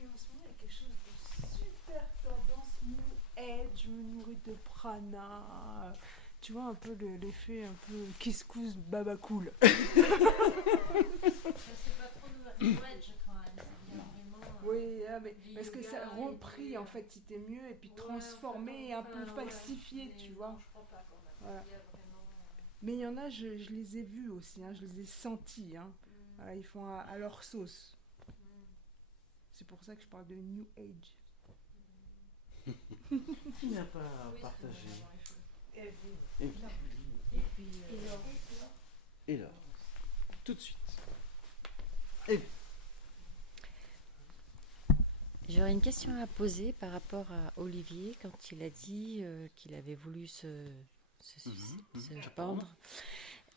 Et en ce moment, il y a quelque chose de super tendance New Age, je me nourris de prana. Tu vois un peu l'effet un peu kiss-cous baba cool. C'est pas trop New Age quand même. Oui, mais parce que ça a repris en fait, c'était mieux et puis transformé et un peu falsifié, tu vois. Voilà. Mais il y en a, je les ai vus aussi, je les ai sentis. Voilà, ils font à leur sauce. C'est pour ça que je parle de New Age. Qui n'a pas partagé? Et là, tout de suite. J'aurais une question à poser par rapport à Olivier quand il a dit qu'il avait voulu se pendre.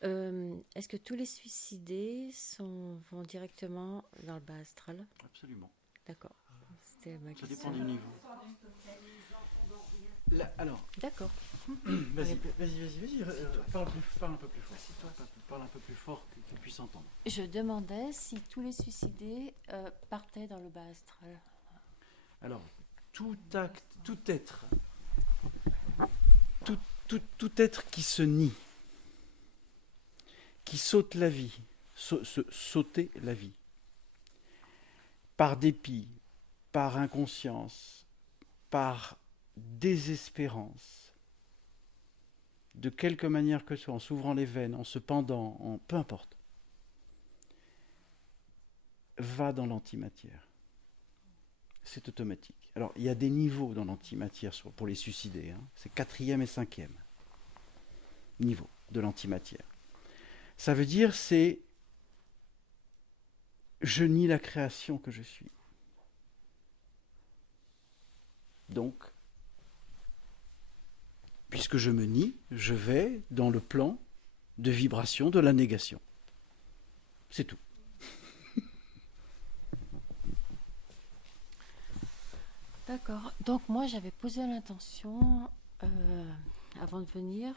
Est-ce que tous les suicidés vont directement dans le bas astral? Absolument. D'accord. C'était ma Ça question. dépend du niveau. Là, alors, D'accord. vas-y, parle un peu plus fort. Parle un peu plus fort qu'il puisse entendre. Je demandais si tous les suicidés partaient dans le bas astral. Alors, tout être qui se nie, qui saute la vie, sauter la vie, par dépit, par inconscience, par désespérance, de quelque manière que ce soit, en s'ouvrant les veines, en se pendant, peu importe, va dans l'antimatière. C'est automatique. Alors, il y a des niveaux dans l'antimatière pour les suicidés. Hein. C'est 4e et 5e niveau de l'antimatière. Ça veut dire, je nie la création que je suis. Donc, puisque je me nie, je vais dans le plan de vibration de la négation. C'est tout. D'accord. Donc moi, j'avais posé l'intention, avant de venir,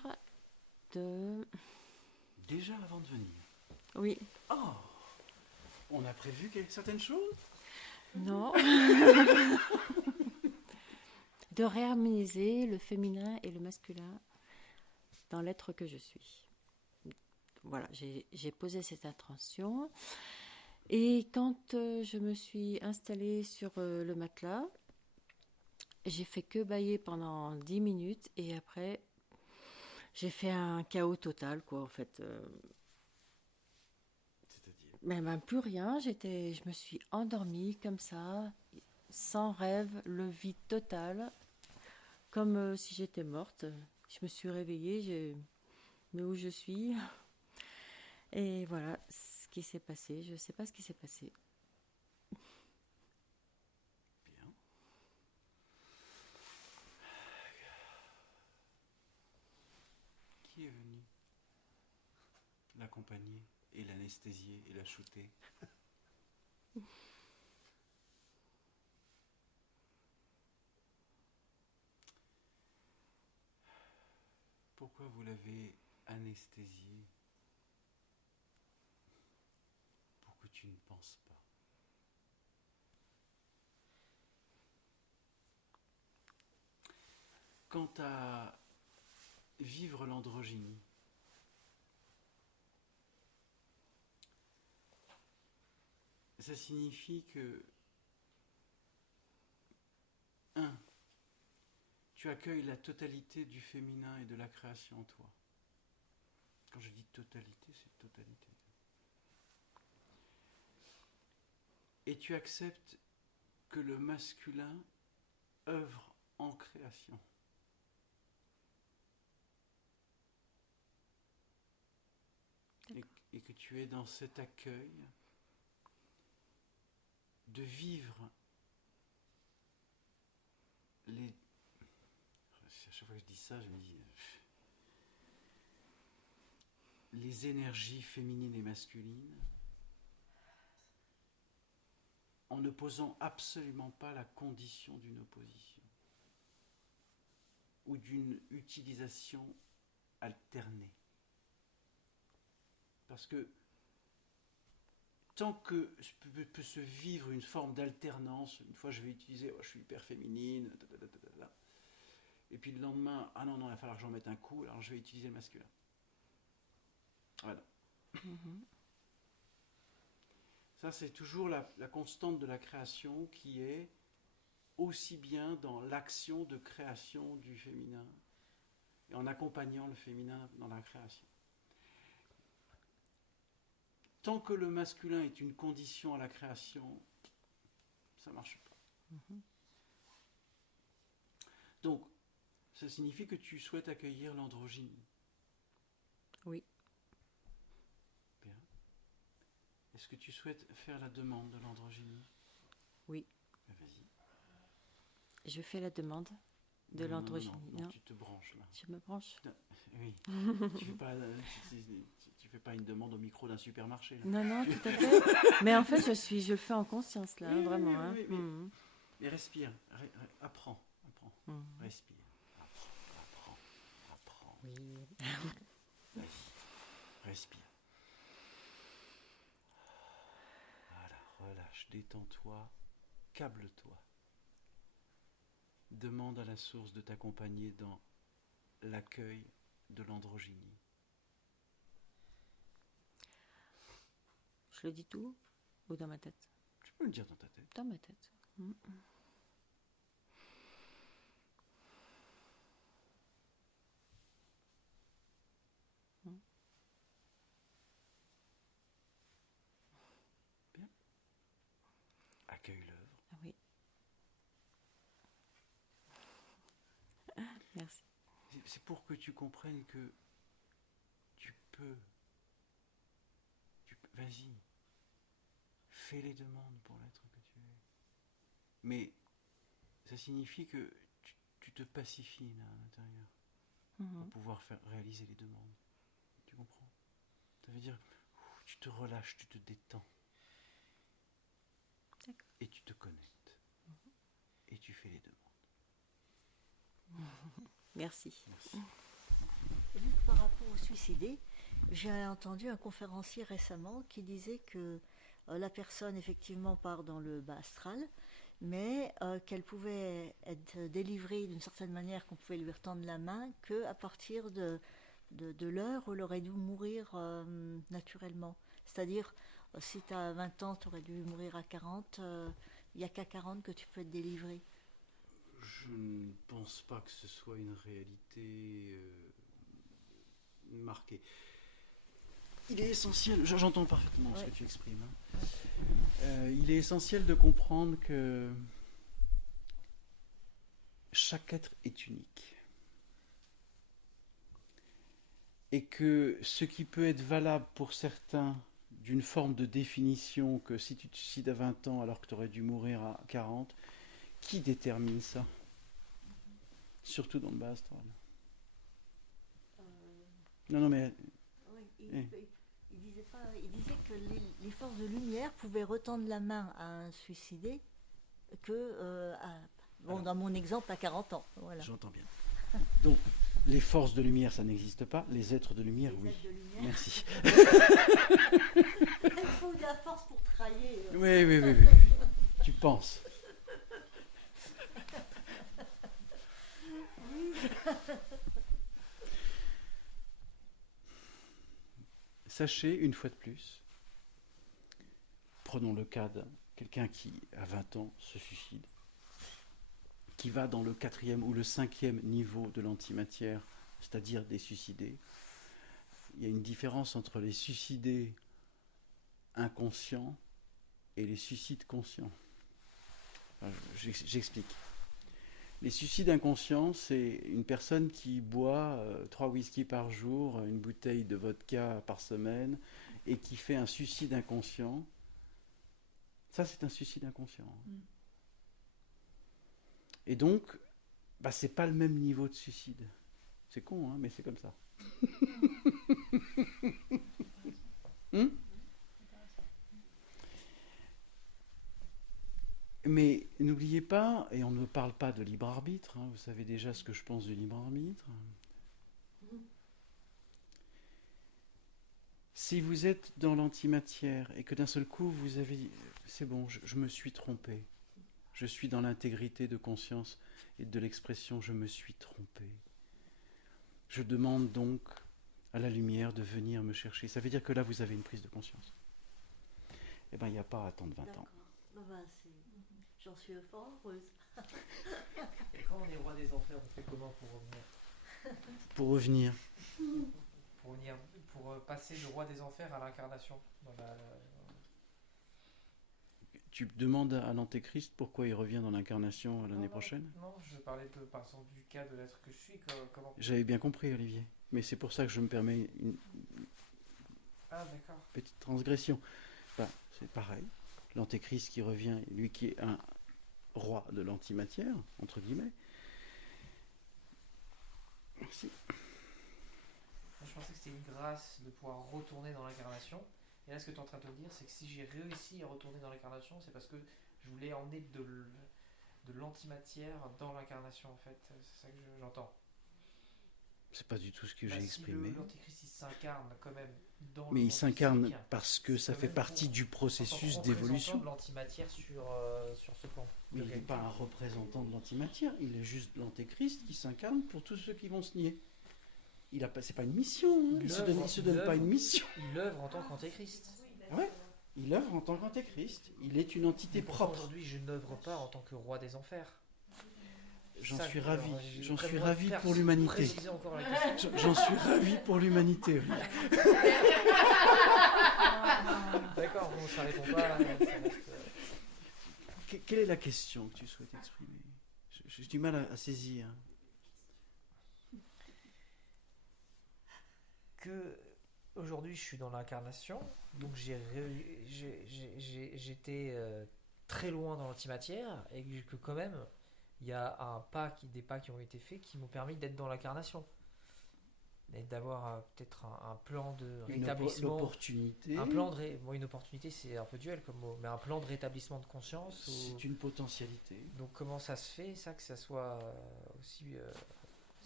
Déjà avant de venir. Oui. Oh, on a prévu certaines choses? Non. De réharmoniser le féminin et le masculin dans l'être que je suis. Voilà, j'ai posé cette intention. Et quand je me suis installée sur le matelas, j'ai fait que bâiller pendant 10 minutes et après, j'ai fait un chaos total, quoi, en fait. C'est-à-dire? Mais même plus rien, je me suis endormie comme ça, sans rêve, le vide total, comme si j'étais morte. Je me suis réveillée, mais où je suis? Et voilà ce qui s'est passé. Je ne sais pas ce qui s'est passé. Bien. Qui est venu l'accompagner et l'anesthésier et la shooter? Pourquoi vous l'avez anesthésié? Pour que tu ne penses pas. Quant à vivre l'androgynie, ça signifie que 1. Tu accueilles la totalité du féminin et de la création en toi. Quand je dis totalité, c'est totalité. Et tu acceptes que le masculin œuvre en création. Et que tu es dans cet accueil de vivre les... À chaque fois que je dis ça, je me dis... Les énergies féminines et masculines, en ne posant absolument pas la condition d'une opposition ou d'une utilisation alternée. Parce que tant que peut se vivre une forme d'alternance, une fois je vais utiliser, je suis hyper féminine, et puis le lendemain, ah non, il va falloir que j'en mette un coup, alors je vais utiliser le masculin. Voilà. Ça, c'est toujours la constante de la création qui est aussi bien dans l'action de création du féminin et en accompagnant le féminin dans la création. Tant que le masculin est une condition à la création, ça ne marche pas. Donc, ça signifie que tu souhaites accueillir l'androgynie. Oui. Bien. Est-ce que tu souhaites faire la demande de l'androgynie? Oui. Vas-y. Je fais la demande de l'androgynie. Non, tu te branches là. Je me branche. Oui. Tu fais pas une demande au micro d'un supermarché. Là. Non, tout à fait. Mais en fait, je le fais en conscience, là, Oui, vraiment. oui, hein. oui, oui. Mais respire, apprends. Respire. Apprends. Oui. Vas-y, respire. Voilà, relâche, détends-toi, câble-toi. Demande à la source de t'accompagner dans l'accueil de l'androgynie. Je le dis tout ou dans ma tête? Tu peux le dire dans ta tête. Dans ma tête. Bien. Accueille l'œuvre. Ah oui. Merci. C'est pour que tu comprennes que tu peux. Vas-y. Fais les demandes pour l'être que tu es. Mais ça signifie que tu te pacifies là à l'intérieur pour pouvoir réaliser les demandes. Tu comprends? Ça veut dire tu te relâches, tu te détends. D'accord. Et tu te connectes. Et tu fais les demandes. Merci. Merci. Par rapport au suicidé, j'ai entendu un conférencier récemment qui disait que la personne effectivement part dans le bas astral, mais qu'elle pouvait être délivrée d'une certaine manière, qu'on pouvait lui retendre la main qu'à partir de l'heure où elle aurait dû mourir naturellement. C'est-à-dire, si tu as 20 ans, tu aurais dû mourir à 40, il n'y a qu'à 40 que tu peux être délivré. Je ne pense pas que ce soit une réalité marquée. Il est essentiel, j'entends parfaitement ce que tu exprimes. Il est essentiel de comprendre que chaque être est unique. Et que ce qui peut être valable pour certains d'une forme de définition, que si tu te suicides à 20 ans alors que tu aurais dû mourir à 40, qui détermine ça? Surtout dans le bas astral. Non, mais... Oui, il disait que les forces de lumière pouvaient retendre la main à un suicidé que, dans mon exemple, à 40 ans. Voilà. J'entends bien. Donc, les forces de lumière, ça n'existe pas. Les êtres de lumière, Les oui. êtres de lumière. Merci. Il faut de la force pour trahir. Oui. Tu penses. Sachez, une fois de plus, prenons le cas de quelqu'un qui, à 20 ans, se suicide, qui va dans le 4e ou le 5e niveau de l'antimatière, c'est-à-dire des suicidés. Il y a une différence entre les suicidés inconscients et les suicides conscients. Enfin, j'explique. Les suicides inconscients, c'est une personne qui boit 3 whisky par jour, une bouteille de vodka par semaine, et qui fait un suicide inconscient. Ça, c'est un suicide inconscient. Et donc, c'est pas le même niveau de suicide. C'est con, hein, mais c'est comme ça. Mais n'oubliez pas, et on ne parle pas de libre arbitre, hein, vous savez déjà ce que je pense du libre arbitre. Si vous êtes dans l'antimatière et que d'un seul coup vous avez dit c'est bon, je me suis trompé, je suis dans l'intégrité de conscience et de l'expression je me suis trompé, je demande donc à la lumière de venir me chercher. Ça veut dire que là vous avez une prise de conscience. Eh bien il n'y a pas à attendre 20 ans. J'en suis fort heureuse. Et quand on est roi des enfers, on fait comment pour revenir? Pour revenir Pour passer du roi des enfers à l'incarnation Tu demandes à l'Antéchrist pourquoi il revient dans l'incarnation l'année prochaine? Non, je parlais par exemple du cas de l'être que je suis. Comment... J'avais bien compris, Olivier. Mais c'est pour ça que je me permets une Ah, d'accord. petite transgression. Enfin, c'est pareil. L'Antéchrist qui revient, lui qui est un roi de l'antimatière, entre guillemets. Merci. Je pensais que c'était une grâce de pouvoir retourner dans l'incarnation. Et là, ce que tu es en train de me dire, c'est que si j'ai réussi à retourner dans l'incarnation, c'est parce que je voulais emmener de l'antimatière dans l'incarnation, en fait. C'est ça que j'entends. C'est pas du tout ce que j'ai Si exprimé. l'Antéchrist, il s'incarne quand même dans Mais le il monde s'incarne physique, parce que ça quand fait même partie du en tant processus que d'évolution. représentant de l'antimatière sur ce plan. Mais il n'est pas un représentant de l'antimatière, il est juste l'Antéchrist qui s'incarne pour tous ceux qui vont se nier. C'est pas une mission, hein. Il se donne pas une mission. Il œuvre en tant qu'antéchrist. Ouais, il œuvre en tant qu'Antéchrist. Il est une entité propre. Aujourd'hui, je n'œuvre pas en tant que roi des enfers. J'en Ça, suis alors, ravi. j'ai J'en suis vraiment ravi faire pour l'humanité. préciser encore la question. J'en suis ravi pour l'humanité. Oui. D'accord, bon, ça répond pas. Ça reste, Quelle est la question que tu souhaites exprimer? J'ai du mal à saisir. que aujourd'hui je suis dans l'incarnation, donc j'étais très loin dans l'antimatière et que quand même il y a des pas qui ont été faits qui m'ont permis d'être dans l'incarnation et d'avoir peut-être un plan de rétablissement, Une opportunité. Une opportunité, c'est un peu duel comme mot, mais un plan de rétablissement de conscience. C'est une potentialité. Donc comment ça se fait ça que ça soit aussi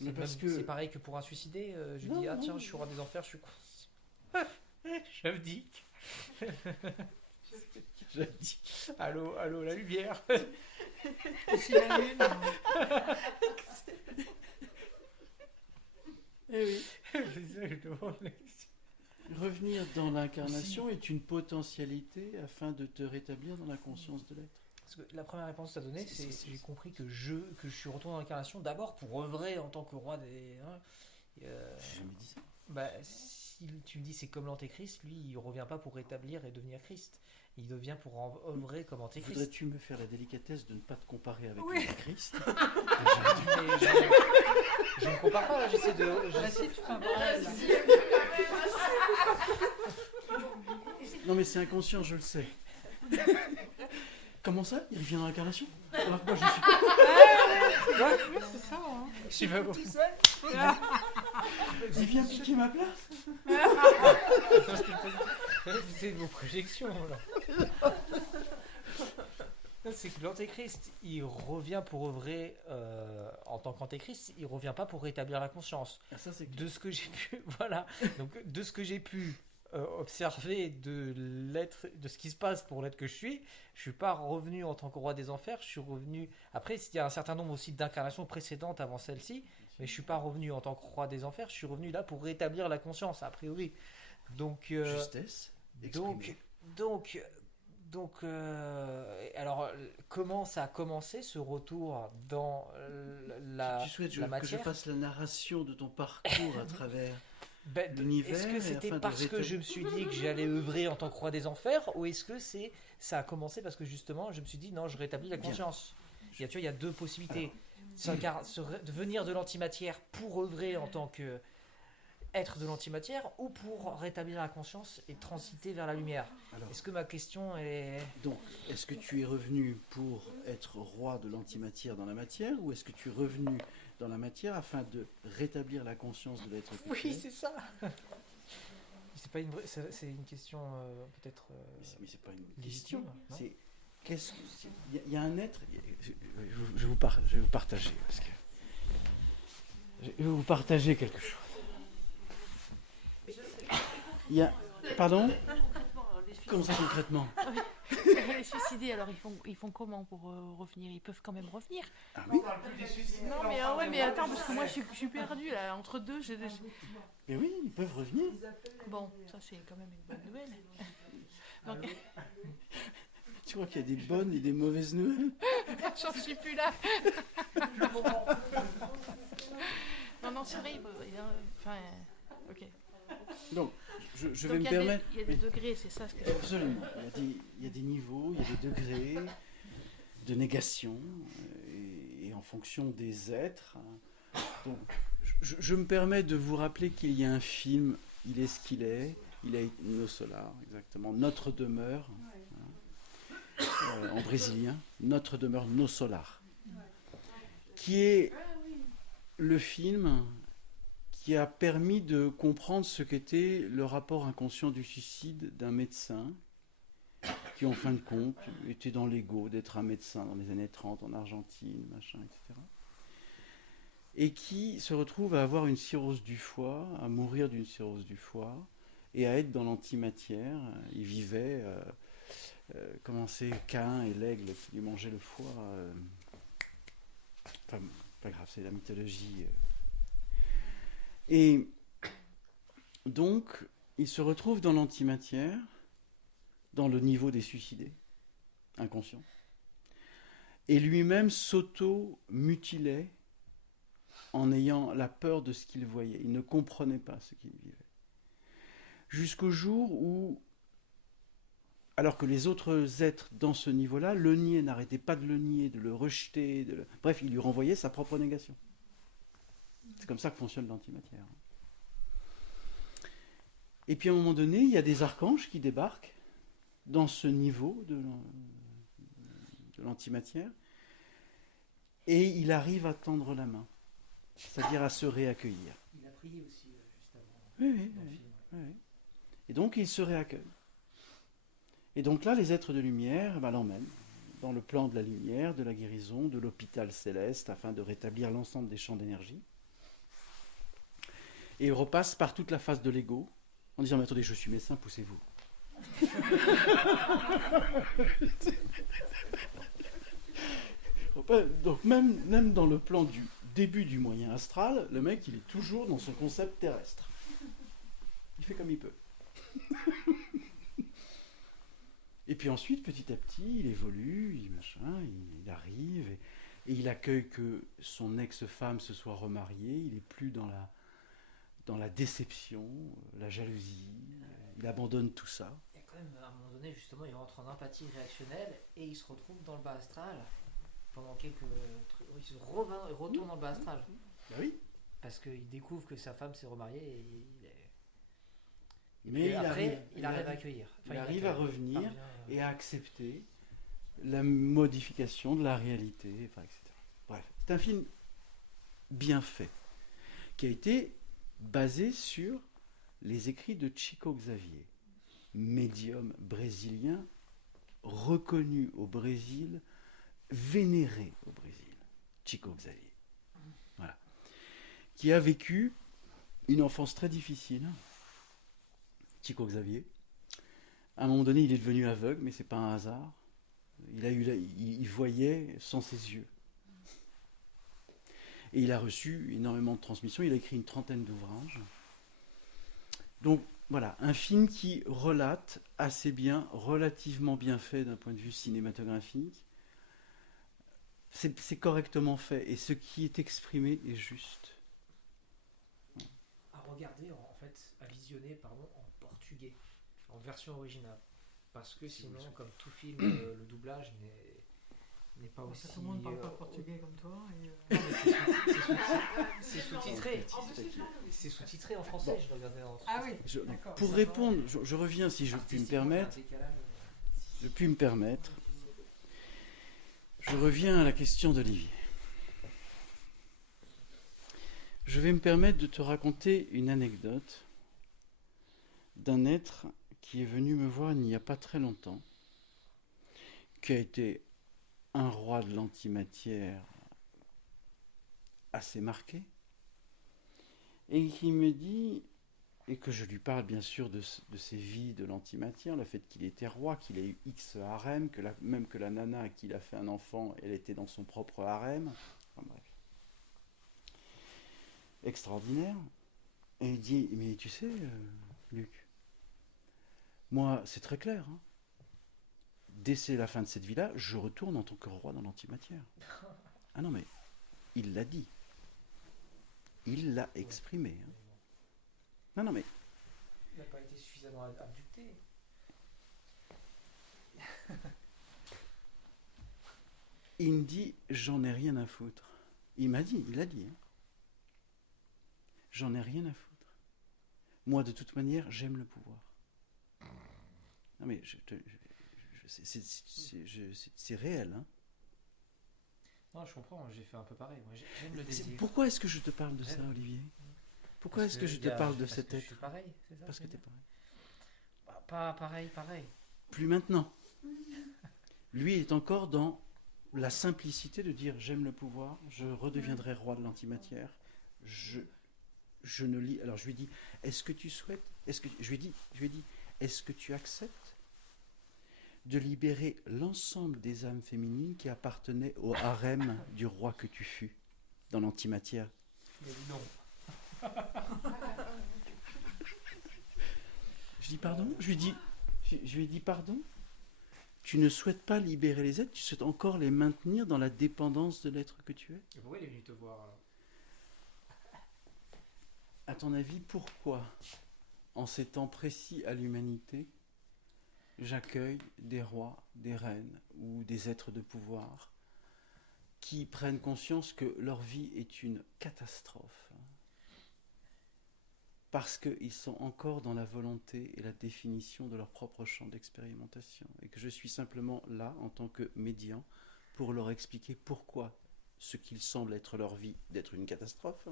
Mais parce que c'est pareil que pour un suicidé, je dis ah tiens je suis roi des enfers, je suis j'abdique. J'abdique. Allô, la lumière. C'est la lune. Eh oui. C'est ça que je demande. Revenir dans l'incarnation est une potentialité afin de te rétablir dans la conscience de l'être. Parce que la première réponse que tu as donnée, c'est j'ai compris que je suis retourné dans l'incarnation d'abord pour œuvrer en tant que roi des. J'ai jamais dit ça. Bah, si tu me dis c'est comme l'antéchrist, lui il revient pas pour rétablir et devenir Christ. Il devient pour œuvrer comme antéchrist. Voudrais-tu me faire la délicatesse de ne pas te comparer avec Oui. l'antéchrist? Je ne compare pas là, j'essaie de. Non mais c'est inconscient, je le sais. Comment ça? Il revient dans l'incarnation? Alors que moi je suis... C'est ça, hein. Je suis pas bon. Il vient piquer ma place? C'est vos projections là. C'est que l'antéchrist, il revient pour œuvrer en tant qu'antéchrist, il revient pas pour rétablir la conscience. Ah, ça, c'est De ce que j'ai pu, voilà. Donc de ce que j'ai pu observer de l'être, de ce qui se passe pour l'être que je suis pas revenu en tant que roi des enfers. Je suis revenu. Après, il y a un certain nombre aussi d'incarnations précédentes avant celle-ci, mais je suis pas revenu en tant que roi des enfers. Je suis revenu là pour rétablir la conscience, a priori. Donc justesse. Donc, alors, comment ça a commencé ce retour dans la Tu souhaites la que je matière fasse la narration de ton parcours à travers Ben, l'univers? est-ce que c'était parce que je me suis dit que j'allais œuvrer en tant que roi des enfers, ou est-ce que ça a commencé parce que justement je me suis dit non, je rétablis la Bien. conscience? Tu vois, il y a deux possibilités. Devenir de l'antimatière pour œuvrer en tant que être de l'antimatière, ou pour rétablir la conscience et transiter vers la lumière. Alors, Est-ce que ma question est... donc, est-ce que tu es revenu pour être roi de l'antimatière dans la matière, ou est-ce que tu es revenu dans la matière afin de rétablir la conscience de l'être que tu es? Oui, c'est ça. C'est pas une vraie, c'est une question peut-être Mais c'est pas une légitime, question. non? C'est qu'est-ce que il y a un être. Je vais vous partager parce que je vais vous partager quelque chose. Il y a pardon. Comment ça concrètement? Les suicidés, alors ils font comment pour revenir? Ils peuvent quand même revenir. Ah oui. Non mais ouais, mais attends, parce que moi je suis perdue là, entre deux. Mais oui, ils peuvent revenir. Bon, ça c'est quand même une bonne nouvelle. Donc, Tu crois qu'il y a des bonnes et des mauvaises nouvelles? j'en suis plus là. Non, c'est vrai, enfin, ok. Donc, je Donc, vais me permettre... il y a des degrés, c'est ça ce que Absolument. Il y a des niveaux, il y a des degrés de négation, et en fonction des êtres. Donc, je me permets de vous rappeler qu'il y a un film, Il est ce qu'il est, il est No Solar, exactement, Notre demeure, en brésilien, Notre demeure No Solar, qui est le film qui a permis de comprendre ce qu'était le rapport inconscient du suicide d'un médecin qui, en fin de compte, était dans l'ego d'être un médecin dans les années 30 en Argentine, machin, etc. Et qui se retrouve à avoir une cirrhose du foie, à mourir d'une cirrhose du foie, et à être dans l'antimatière. Il vivait, comment c'est, Caïn et l'aigle qui lui mangeaient le foie. Enfin, pas grave, c'est la mythologie. Et donc, il se retrouve dans l'antimatière, dans le niveau des suicidés, inconscients, et lui-même s'auto-mutilait en ayant la peur de ce qu'il voyait. Il ne comprenait pas ce qu'il vivait. Jusqu'au jour où, alors que les autres êtres dans ce niveau-là le niaient, n'arrêtaient pas de le nier, de le rejeter, bref, il lui renvoyait sa propre négation. C'est comme ça que fonctionne l'antimatière. Et puis à un moment donné, il y a des archanges qui débarquent dans ce niveau de l'antimatière, et il arrive à tendre la main, c'est-à-dire à se réaccueillir. Il a prié aussi juste avant. Oui. Et donc il se réaccueille. Et donc là, les êtres de lumière l'emmènent dans le plan de la lumière, de la guérison, de l'hôpital céleste, afin de rétablir l'ensemble des champs d'énergie. Et il repasse par toute la phase de l'ego, en disant « Mais attendez, je suis médecin, poussez-vous ». Donc même dans le plan du début du moyen astral, le mec, il est toujours dans son concept terrestre. Il fait comme il peut. Et puis ensuite, petit à petit, il évolue, il arrive, et il accueille que son ex-femme se soit remariée, il n'est plus dans la déception, la jalousie, il abandonne tout ça. Il y a quand même, à un moment donné, justement, il rentre en empathie réactionnelle et il se retrouve dans le bas astral pendant quelques trucs. Il se retourne dans le bas astral. Ben oui. Parce qu'il découvre que sa femme s'est remariée et Mais il arrive à accueillir. Il arrive à revenir et à accepter la modification de la réalité, etc. Bref, c'est un film bien fait, qui a été basé sur les écrits de Chico Xavier, médium brésilien reconnu au Brésil, vénéré au Brésil, Chico Xavier. Voilà. Qui a vécu une enfance très difficile, Chico Xavier. À un moment donné, il est devenu aveugle, mais c'est pas un hasard. Il voyait sans ses yeux. Et il a reçu énormément de transmissions. Il a écrit une 30aine d'ouvrages. Donc voilà, un film qui relate assez bien, relativement bien fait d'un point de vue cinématographique. C'est correctement fait, et ce qui est exprimé est juste. À regarder, en fait, à visionner, en portugais, en version originale. Parce que sinon, comme tout film, le doublage n'est pas aussi... Tout le monde ne parle pas portugais comme toi. Non, mais c'est sous-titré. C'est sous-titré en français, Bon. je regardais en Ah oui, d'accord. Pour répondre, je reviens si je puis me permettre. Je reviens à la question d'Olivier. Je vais me permettre de te raconter une anecdote d'un être qui est venu me voir il n'y a pas très longtemps, qui a été un roi de l'antimatière assez marqué, et qui me dit, et que je lui parle bien sûr de ses vies de l'antimatière, le fait qu'il était roi, qu'il ait eu X harem, même que la nana à qui il a fait un enfant, elle était dans son propre harem, enfin bref. Extraordinaire. Et il dit, mais tu sais, Luc, moi, c'est très clair, hein. Dès la fin de cette vie-là, je retourne en tant que roi dans l'antimatière. Ah non, mais il l'a dit. Il l'a exprimé. Hein. Non, mais n'a pas été suffisamment abducté. Il me dit, j'en ai rien à foutre. Il l'a dit. Hein. J'en ai rien à foutre. Moi, de toute manière, j'aime le pouvoir. Non mais c'est réel. Hein. Non, je comprends, j'ai fait un peu pareil. Moi, j'aime le désir. Pourquoi est-ce que je te parle de ça, Olivier? Pourquoi est-ce que je te parle de cet être? Pareil, c'est ça. Parce que t'es pareil. Bah, pas pareil. Plus maintenant. Lui est encore dans la simplicité de dire j'aime le pouvoir, je redeviendrai roi de l'antimatière. Je ne lis. Alors je lui dis, est-ce que tu souhaites? Je lui ai dit, est-ce que tu acceptes de libérer l'ensemble des âmes féminines qui appartenaient au harem du roi que tu fus dans l'antimatière? Il a dit non. Je dis pardon. Je lui ai dit pardon. Tu ne souhaites pas libérer les êtres, tu souhaites encore les maintenir dans la dépendance de l'être que tu es. Et pourquoi il est venu te voir alors? À ton avis, pourquoi, en ces temps précis à l'humanité, j'accueille des rois, des reines ou des êtres de pouvoir qui prennent conscience que leur vie est une catastrophe? Parce qu'ils sont encore dans la volonté et la définition de leur propre champ d'expérimentation. Et que je suis simplement là, en tant que médian, pour leur expliquer pourquoi ce qu'il semble être leur vie d'être une catastrophe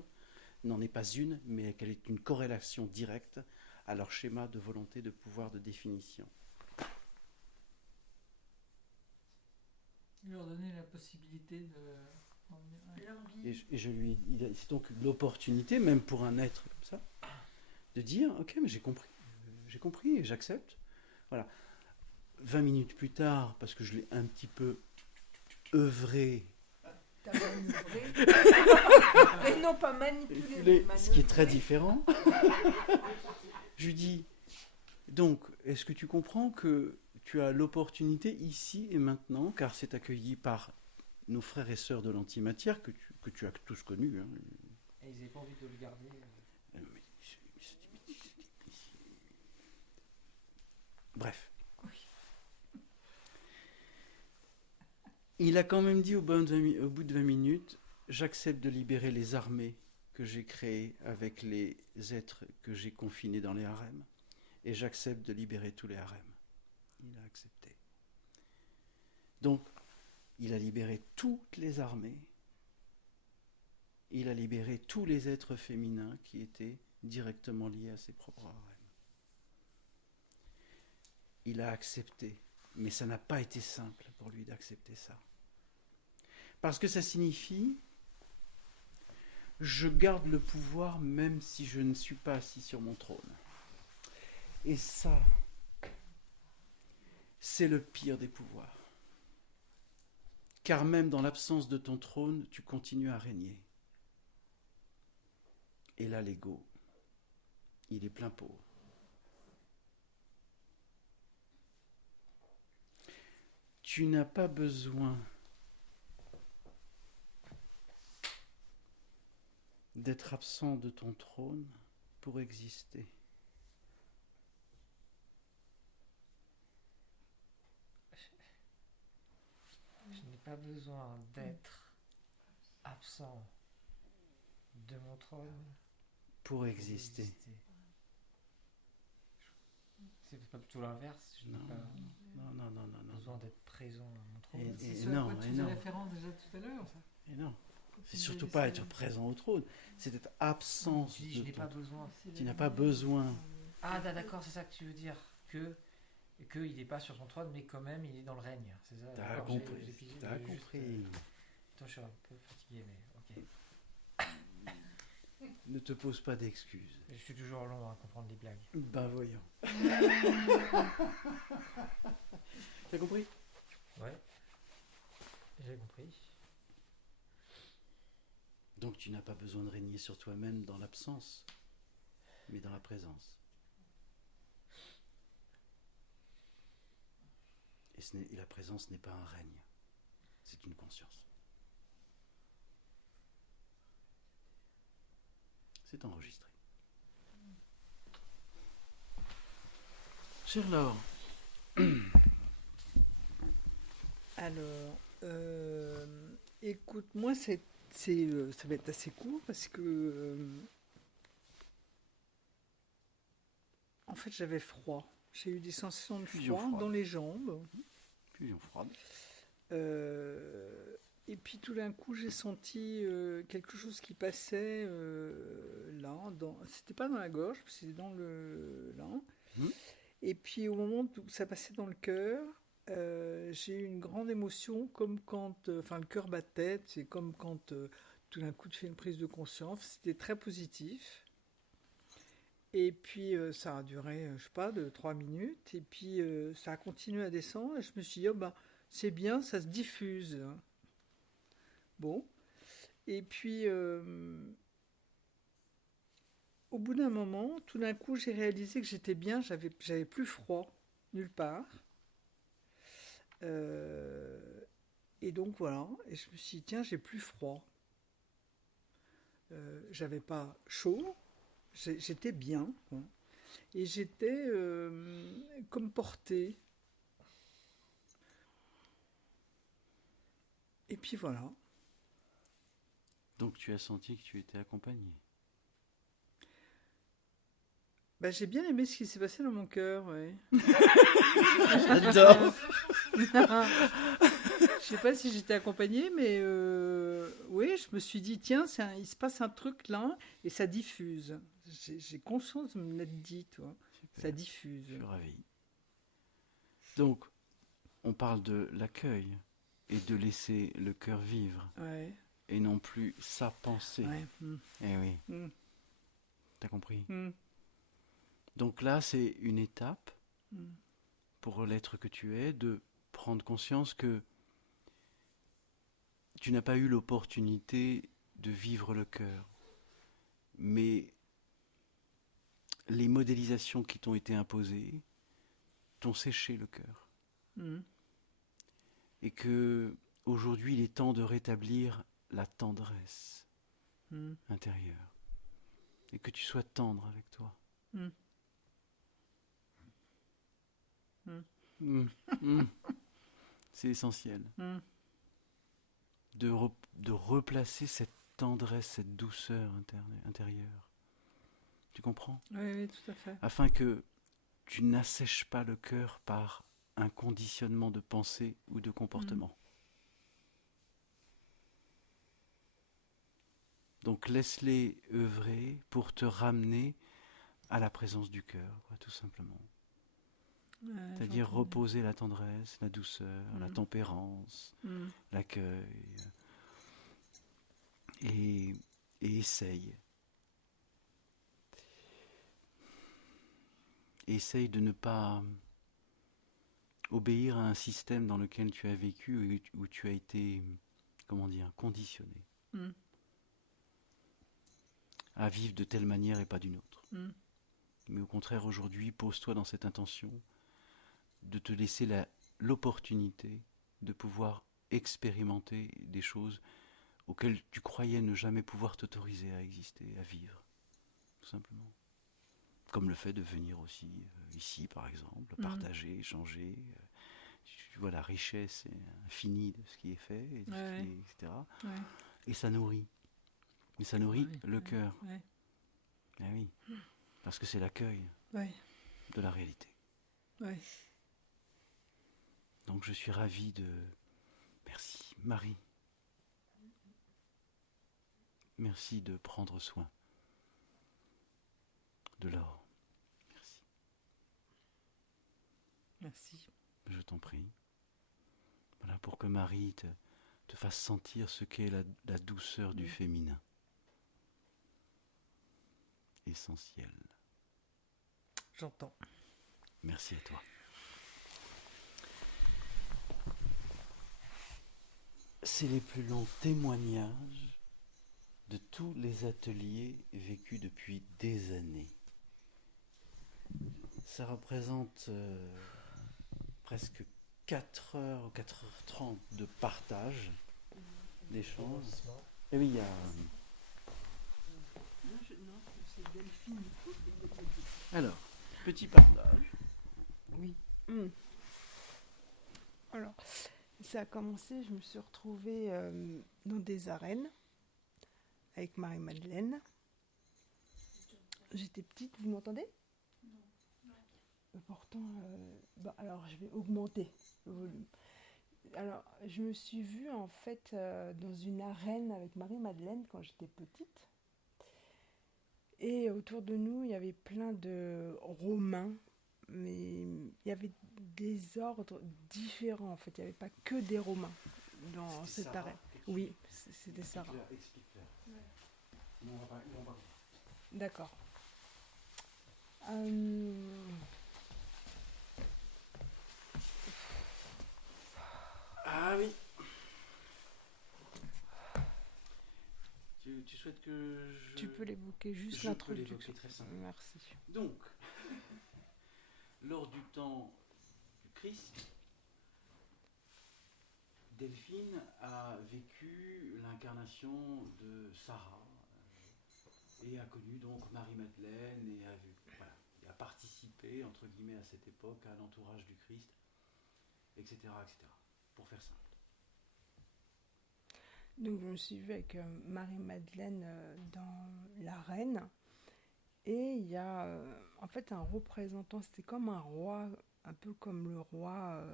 n'en est pas une, mais qu'elle est une corrélation directe à leur schéma de volonté, de pouvoir, de définition. Il leur donner la possibilité de... Et je lui, c'est donc l'opportunité, même pour un être comme ça, de dire, ok, mais j'ai compris et j'accepte. Voilà. 20 minutes plus tard, parce que je l'ai un petit peu œuvré. T'as manœuvré. Et non pas manipulé. Ce qui est très différent. Je lui dis, donc, est-ce que tu comprends que tu as l'opportunité ici et maintenant, car c'est accueilli par nos frères et sœurs de l'antimatière que tu as tous connus. Hein. Et ils n'avaient pas envie de le garder. Bref. Il a quand même dit au bout de 20 minutes, j'accepte de libérer les armées que j'ai créées avec les êtres que j'ai confinés dans les harems, et j'accepte de libérer tous les harems. Il a accepté. Donc, il a libéré toutes les armées, il a libéré tous les êtres féminins qui étaient directement liés à ses propres harems. Il a accepté, mais ça n'a pas été simple pour lui d'accepter ça. Parce que ça signifie, je garde le pouvoir même si je ne suis pas assis sur mon trône. Et ça, c'est le pire des pouvoirs. Car même dans l'absence de ton trône, tu continues à régner. Et là, l'ego, il est plein pot. Tu n'as pas besoin d'être absent de ton trône pour exister. Je n'ai pas besoin d'être absent de mon trône pour exister. C'est pas plutôt l'inverse. Je n'ai pas besoin d'être présent à mon trône. C'est ce à quoi tu faisais référence déjà tout à l'heure, ça. Et non. C'est surtout pas être présent au trône, c'est être absent. Je n'ai pas besoin. Tu n'as pas besoin. Ah d'accord, c'est ça que tu veux dire, qu'il n'est pas sur son trône, mais quand même il est dans le règne. C'est ça. T'as compris. T'as compris. Attends, je suis un peu fatigué, mais ok. Ne te pose pas d'excuses. Je suis toujours long à comprendre les blagues. Bah voyons. T'as compris? Ouais. J'ai compris. Donc tu n'as pas besoin de régner sur toi-même dans l'absence, mais dans la présence. Et la présence n'est pas un règne, c'est une conscience. C'est enregistré. Chère Laure, Alors, écoute, moi, ça va être assez court parce que, en fait, j'avais froid. J'ai eu des sensations de Fusion froid froide. dans les jambes. fusion froide. Et puis tout d'un coup, j'ai senti quelque chose qui passait là. C'était pas dans la gorge, c'était dans le là. Mhm. Et puis au moment où ça passait dans le cœur, j'ai eu une grande émotion, comme quand, enfin, le cœur battait. C'est comme quand tout d'un coup tu fais une prise de conscience. C'était très positif. Et puis ça a duré, je sais pas, de 3 minutes. Et puis ça a continué à descendre. Et je me suis dit, oh, ben, c'est bien, ça se diffuse. Bon. Et puis, au bout d'un moment, tout d'un coup, j'ai réalisé que j'étais bien, j'avais plus froid, nulle part. Et donc voilà, et je me suis dit, tiens, j'ai plus froid. J'avais pas chaud, j'étais bien, quoi. Et j'étais comme portée. Et puis voilà. Donc tu as senti que tu étais accompagné. Bah, j'ai bien aimé ce qui s'est passé dans mon cœur, ouais. J'adore. Je sais pas si j'étais accompagnée, mais oui, je me suis dit, tiens, il se passe un truc là, et ça diffuse. J'ai conscience de me l'être dit, toi. Super. Ça diffuse. Je suis ravi. Donc, on parle de l'accueil et de laisser le cœur vivre Ouais, et non plus sa pensée. ouais. Eh oui, Mm. t'as compris. Mm. Donc là, c'est une étape Mm. pour l'être que tu es de prendre conscience que tu n'as pas eu l'opportunité de vivre le cœur, mais les modélisations qui t'ont été imposées t'ont séché le cœur. Mm. Et que aujourd'hui, il est temps de rétablir la tendresse Mm. intérieure. Et que tu sois tendre avec toi. Mm. Mm. Mm. Mm. C'est essentiel. Mm. De replacer cette tendresse, cette douceur intérieure. Tu comprends ? Oui, oui, tout à fait. Afin que tu n'assèches pas le cœur par un conditionnement de pensée ou de comportement. Donc laisse-les œuvrer pour te ramener à la présence du cœur, quoi, tout simplement. Ouais, C'est-à-dire j'entends reposer la tendresse, la douceur, la tempérance, bien. Mm. l'accueil. Et essaye. Essaye de ne pas obéir à un système dans lequel tu as vécu et où tu as été, comment dire, conditionné. Mm. À vivre de telle manière et pas d'une autre. Mm. Mais au contraire, aujourd'hui, pose-toi dans cette intention de te laisser l'opportunité de pouvoir expérimenter des choses auxquelles tu croyais ne jamais pouvoir t'autoriser à exister, à vivre, tout simplement. Comme le fait de venir aussi ici, par exemple, partager, échanger. Tu vois la richesse infinie de ce qui est fait, et de ce qui est, etc. Ouais. Et ça nourrit. Et ça nourrit Ouais, le ouais, cœur. ouais. Ah oui, parce que c'est l'accueil Ouais. de la réalité. Ouais. Donc je suis ravi de... Merci Marie. Merci de prendre soin de Laure. Merci. Merci. Je t'en prie. Voilà, pour que Marie te fasse sentir ce qu'est la douceur du féminin. Essentiel. J'entends. Merci à toi. C'est les plus longs témoignages de tous les ateliers vécus depuis des années. Ça représente presque 4 heures ou 4h30 de partage, d'échange. Et oui, il y a... Alors, petit partage. Oui. Mm. Alors, ça a commencé, je me suis retrouvée dans des arènes avec Marie-Madeleine. J'étais petite, vous m'entendez? Pourtant, alors je vais augmenter le volume. Alors, je me suis vue en fait dans une arène avec Marie-Madeleine quand j'étais petite. Et autour de nous, il y avait plein de Romains, mais il y avait des ordres différents en fait. Il n'y avait pas que des Romains dans cette arène. Oui, c'était Sarah. Explique-leur. Nous, on va pas. D'accord. Ah oui. Tu souhaites que je... Tu peux l'évoquer juste Je peux l'évoquer l'introduction. très simple. Merci. Donc, lors du temps du Christ, Delphine a vécu l'incarnation de Sarah et a connu donc Marie-Madeleine et a participé, entre guillemets, à cette époque à l'entourage du Christ, etc., pour faire simple. Donc je me suis vue avec Marie-Madeleine dans l'arène et il y a en fait un représentant, c'était comme un roi, un peu comme le roi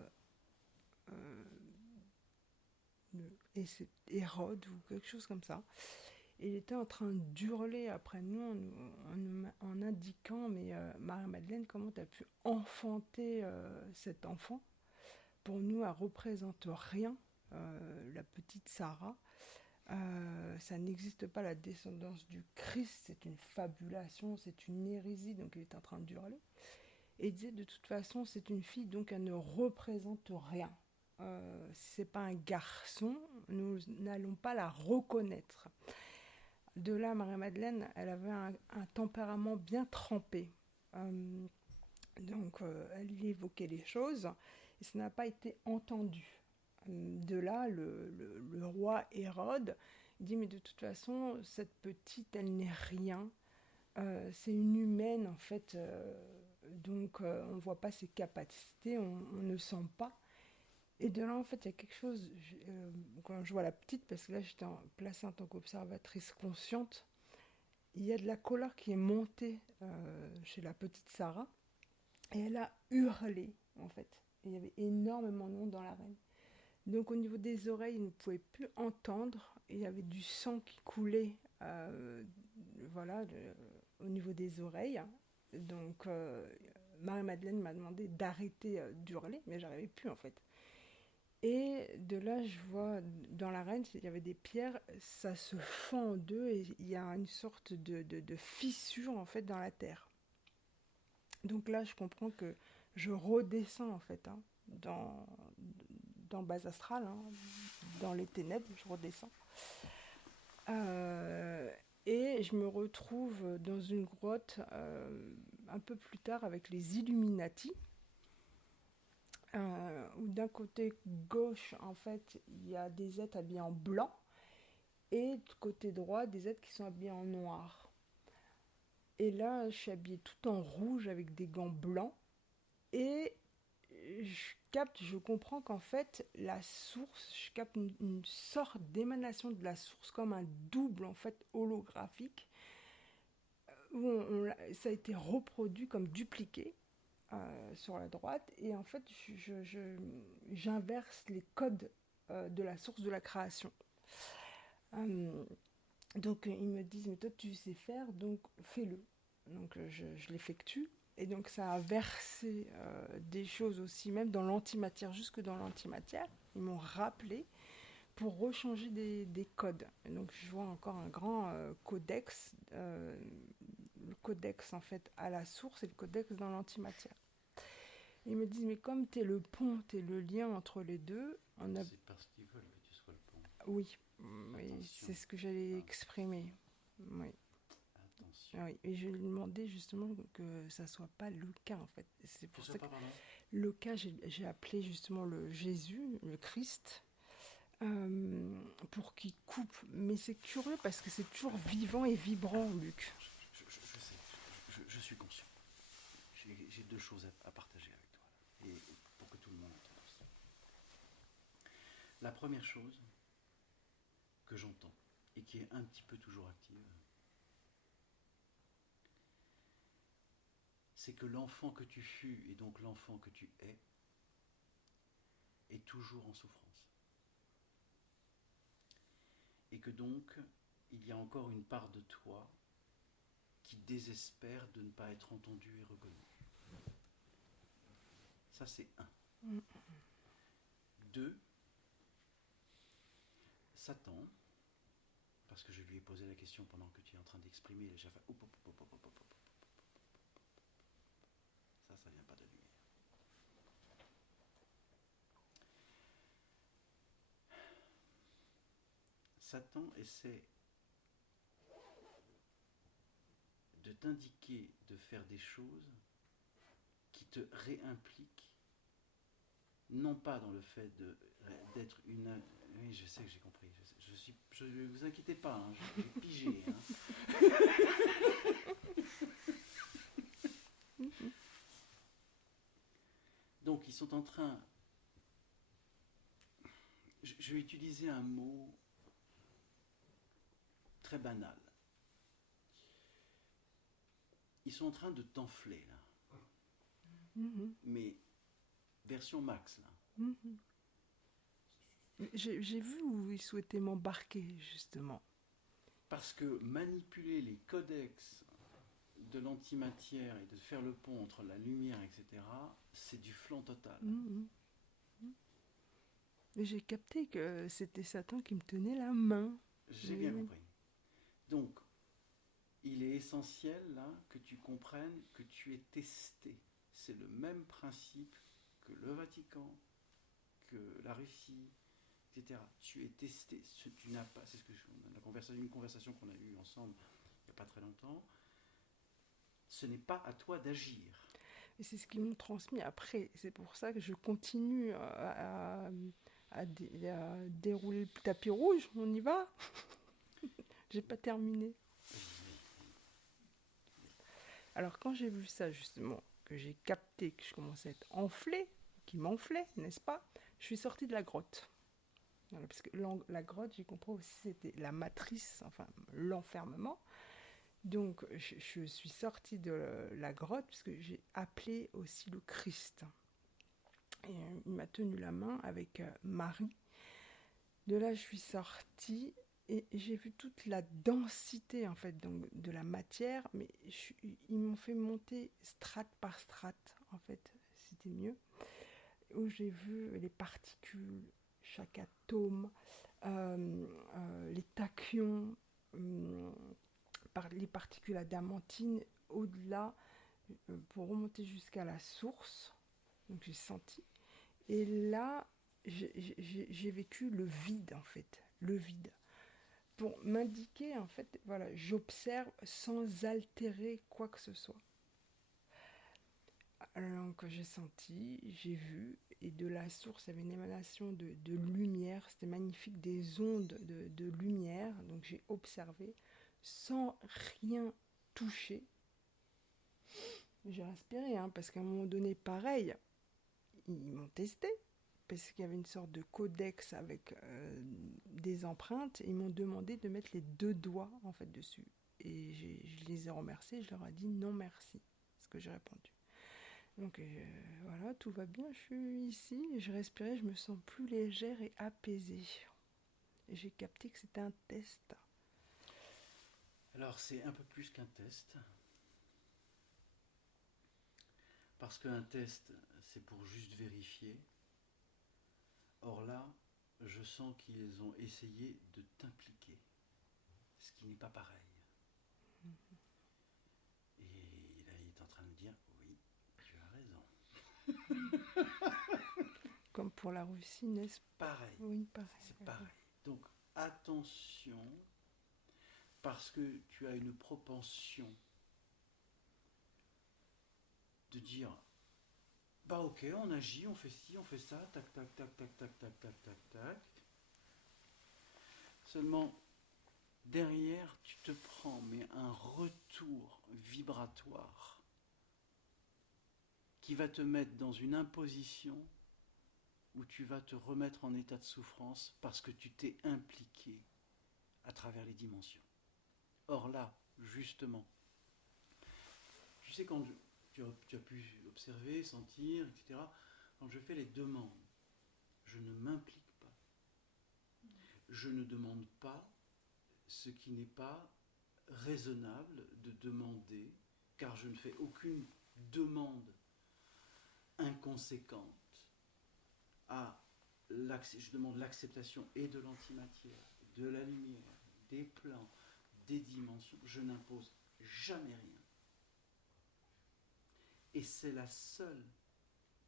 Hérode ou quelque chose comme ça. Et il était en train d'hurler après nous en indiquant mais Marie-Madeleine, comment tu as pu enfanter cet enfant? Pour nous, elle représente rien, la petite Sarah. Ça n'existe pas, la descendance du Christ, c'est une fabulation, c'est une hérésie, donc il est en train de hurler. Et il disait de toute façon, c'est une fille, donc elle ne représente rien. Si c'est pas un garçon, nous n'allons pas la reconnaître. De là, Marie-Madeleine, elle avait un tempérament bien trempé. Donc elle évoquait les choses et ça n'a pas été entendu. De là, le roi Hérode dit mais de toute façon cette petite elle n'est rien, c'est une humaine en fait, donc on ne voit pas ses capacités, on ne sent pas. Et de là en fait il y a quelque chose, quand je vois la petite, parce que là j'étais placée en tant qu'observatrice consciente, il y a de la colère qui est montée chez la petite Sarah et elle a hurlé en fait. Et il y avait énormément de monde dans l'arène. Donc au niveau des oreilles, il ne pouvait plus entendre. Il y avait du sang qui coulait au niveau des oreilles. Donc Marie-Madeleine m'a demandé d'arrêter d'hurler, mais j'arrivais plus en fait. Et de là, je vois dans l'arène, il y avait des pierres, ça se fend en deux et il y a une sorte de fissure en fait dans la terre. Donc là, je comprends que je redescends en fait dans base astrale, dans les ténèbres, je redescends. Et je me retrouve dans une grotte un peu plus tard avec les Illuminati, où d'un côté gauche, en fait, il y a des êtres habillés en blanc, et du côté droit, des êtres qui sont habillés en noir. Et là, je suis habillée tout en rouge avec des gants blancs, et je comprends qu'en fait, la source, je capte une sorte d'émanation de la source, comme un double, en fait, holographique, où ça a été reproduit comme dupliqué sur la droite, et en fait, j'inverse les codes de la source de la création. Donc, ils me disent, mais toi, tu sais faire, donc fais-le. Donc, je l'effectue. Et donc ça a versé des choses aussi, même dans l'antimatière, jusque dans l'antimatière. Ils m'ont rappelé pour rechanger des codes. Et donc je vois encore un grand codex, le codex en fait à la source et le codex dans l'antimatière. Ils me disent, mais comme tu es le pont, tu es le lien entre les deux, on a... C'est parce qu'ils veulent que tu sois le pont. Oui, c'est ce que j'allais exprimer. Oui. Oui, et je lui demandais justement que ça soit pas le cas en fait. C'est pour ça que le cas, j'ai appelé justement le Jésus, le Christ, pour qu'il coupe. Mais c'est curieux parce que c'est toujours vivant et vibrant, Luc. Je sais, je suis conscient. J'ai deux choses à partager avec toi. La première chose que j'entends, et qui est un petit peu toujours active, c'est que l'enfant que tu fus, et donc l'enfant que tu es toujours en souffrance. Et que donc, il y a encore une part de toi qui désespère de ne pas être entendu et reconnu. Ça, c'est un. 2, Satan, parce que je lui ai posé la question pendant que tu es en train d'exprimer, j'ai fait ça vient pas de lumière. Satan essaie de t'indiquer de faire des choses qui te réimpliquent, non pas dans le fait d'être une... Oui, je sais que j'ai compris. Je vous inquiétez pas, hein, j'ai pigé. Hein. Donc, ils sont en train... Je vais utiliser un mot très banal. Ils sont en train de t'enfler, là. Mais version max, là. J'ai vu où ils souhaitaient m'embarquer, justement. Parce que manipuler les codex de l'antimatière et de faire le pont entre la lumière, etc., c'est du flan total. Mais j'ai capté que c'était Satan qui me tenait la main. J'ai bien compris. Donc, il est essentiel, là, que tu comprennes que tu es testé. C'est le même principe que le Vatican, que la Russie, etc. Tu es testé. Tu n'as pas, c'est ce que une conversation qu'on a eue ensemble il n'y a pas très longtemps. Ce n'est pas à toi d'agir. Et c'est ce qu'ils m'ont transmis après. C'est pour ça que je continue à dérouler le tapis rouge. On y va. J'ai pas terminé. Alors quand j'ai vu ça justement, que j'ai capté que je commençais à être enflée, qui m'enflait, n'est-ce pas? Je suis sortie de la grotte. Voilà, parce que la grotte, j'ai compris aussi, c'était la matrice, enfin l'enfermement. Donc je suis sortie de la grotte parce que j'ai appelé aussi le Christ. Et il m'a tenu la main avec Marie. De là, je suis sortie et j'ai vu toute la densité en fait donc, de la matière, mais ils m'ont fait monter strate par strate, en fait, c'était mieux. Où j'ai vu les particules, chaque atome, les tachyons, les particules adamantines, au-delà, pour remonter jusqu'à la source. Donc j'ai senti. Et là, j'ai vécu le vide, en fait, le vide. Pour m'indiquer, en fait, voilà, j'observe sans altérer quoi que ce soit. Alors que j'ai senti, j'ai vu, et de la source, il y avait une émanation de lumière, c'était magnifique, des ondes de lumière, donc j'ai observé, sans rien toucher. J'ai respiré, hein, parce qu'à un moment donné, pareil, ils m'ont testé, parce qu'il y avait une sorte de codex avec des empreintes, et ils m'ont demandé de mettre les 2 doigts, en fait, dessus. Et je les ai remerciés, je leur ai dit non merci, c'est ce que j'ai répondu. Donc voilà, tout va bien, je suis ici, je respirais, je me sens plus légère et apaisée. Et j'ai capté que c'était un test. Alors c'est un peu plus qu'un test. Parce qu'un test, c'est pour juste vérifier. Or là, je sens qu'ils ont essayé de t'impliquer. Ce qui n'est pas pareil. Et là, il est en train de dire, oui, tu as raison. Comme pour la Russie, n'est-ce pas? Pareil. Oui, pareil. C'est pareil. Donc, attention, parce que tu as une propension de dire, bah ok, on agit, on fait ci, on fait ça, tac, tac, tac, tac, tac, tac, tac, tac, tac. Seulement, derrière, tu te prends, mais un retour vibratoire qui va te mettre dans une imposition où tu vas te remettre en état de souffrance parce que tu t'es impliqué à travers les dimensions. Or là, justement, tu sais, quand tu as pu observer, sentir, etc., quand je fais les demandes, je ne m'implique pas. Je ne demande pas ce qui n'est pas raisonnable de demander, car je ne fais aucune demande inconséquente je demande l'acceptation et de l'antimatière, de la lumière, des plans, des dimensions. Je n'impose jamais rien. Et c'est la seule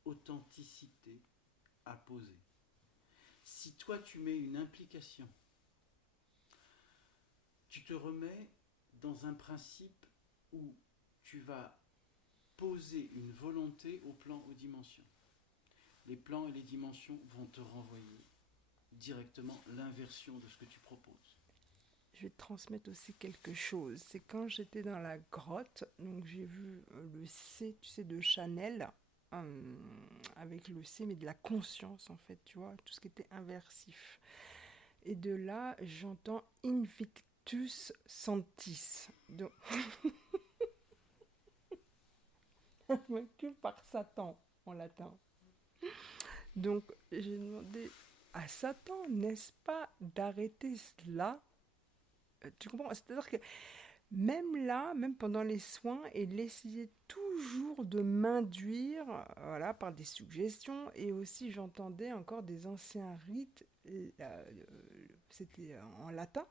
authenticité à poser. Si toi tu mets une implication, tu te remets dans un principe où tu vas poser une volonté au plan, aux dimensions. Les plans et les dimensions vont te renvoyer directement l'inversion de ce que tu proposes. Je vais te transmettre aussi quelque chose. C'est quand j'étais dans la grotte, donc j'ai vu le C, tu sais, de Chanel, avec le C, mais de la conscience, en fait, tu vois, tout ce qui était inversif. Et de là, j'entends Invictus Sanctis. Donc, vaincu par Satan, en latin. Donc, j'ai demandé à Satan, n'est-ce pas, d'arrêter cela. Tu comprends? C'est-à-dire que même là, même pendant les soins, il essayait toujours de m'induire, voilà, par des suggestions. Et aussi, j'entendais encore des anciens rites, c'était en latin.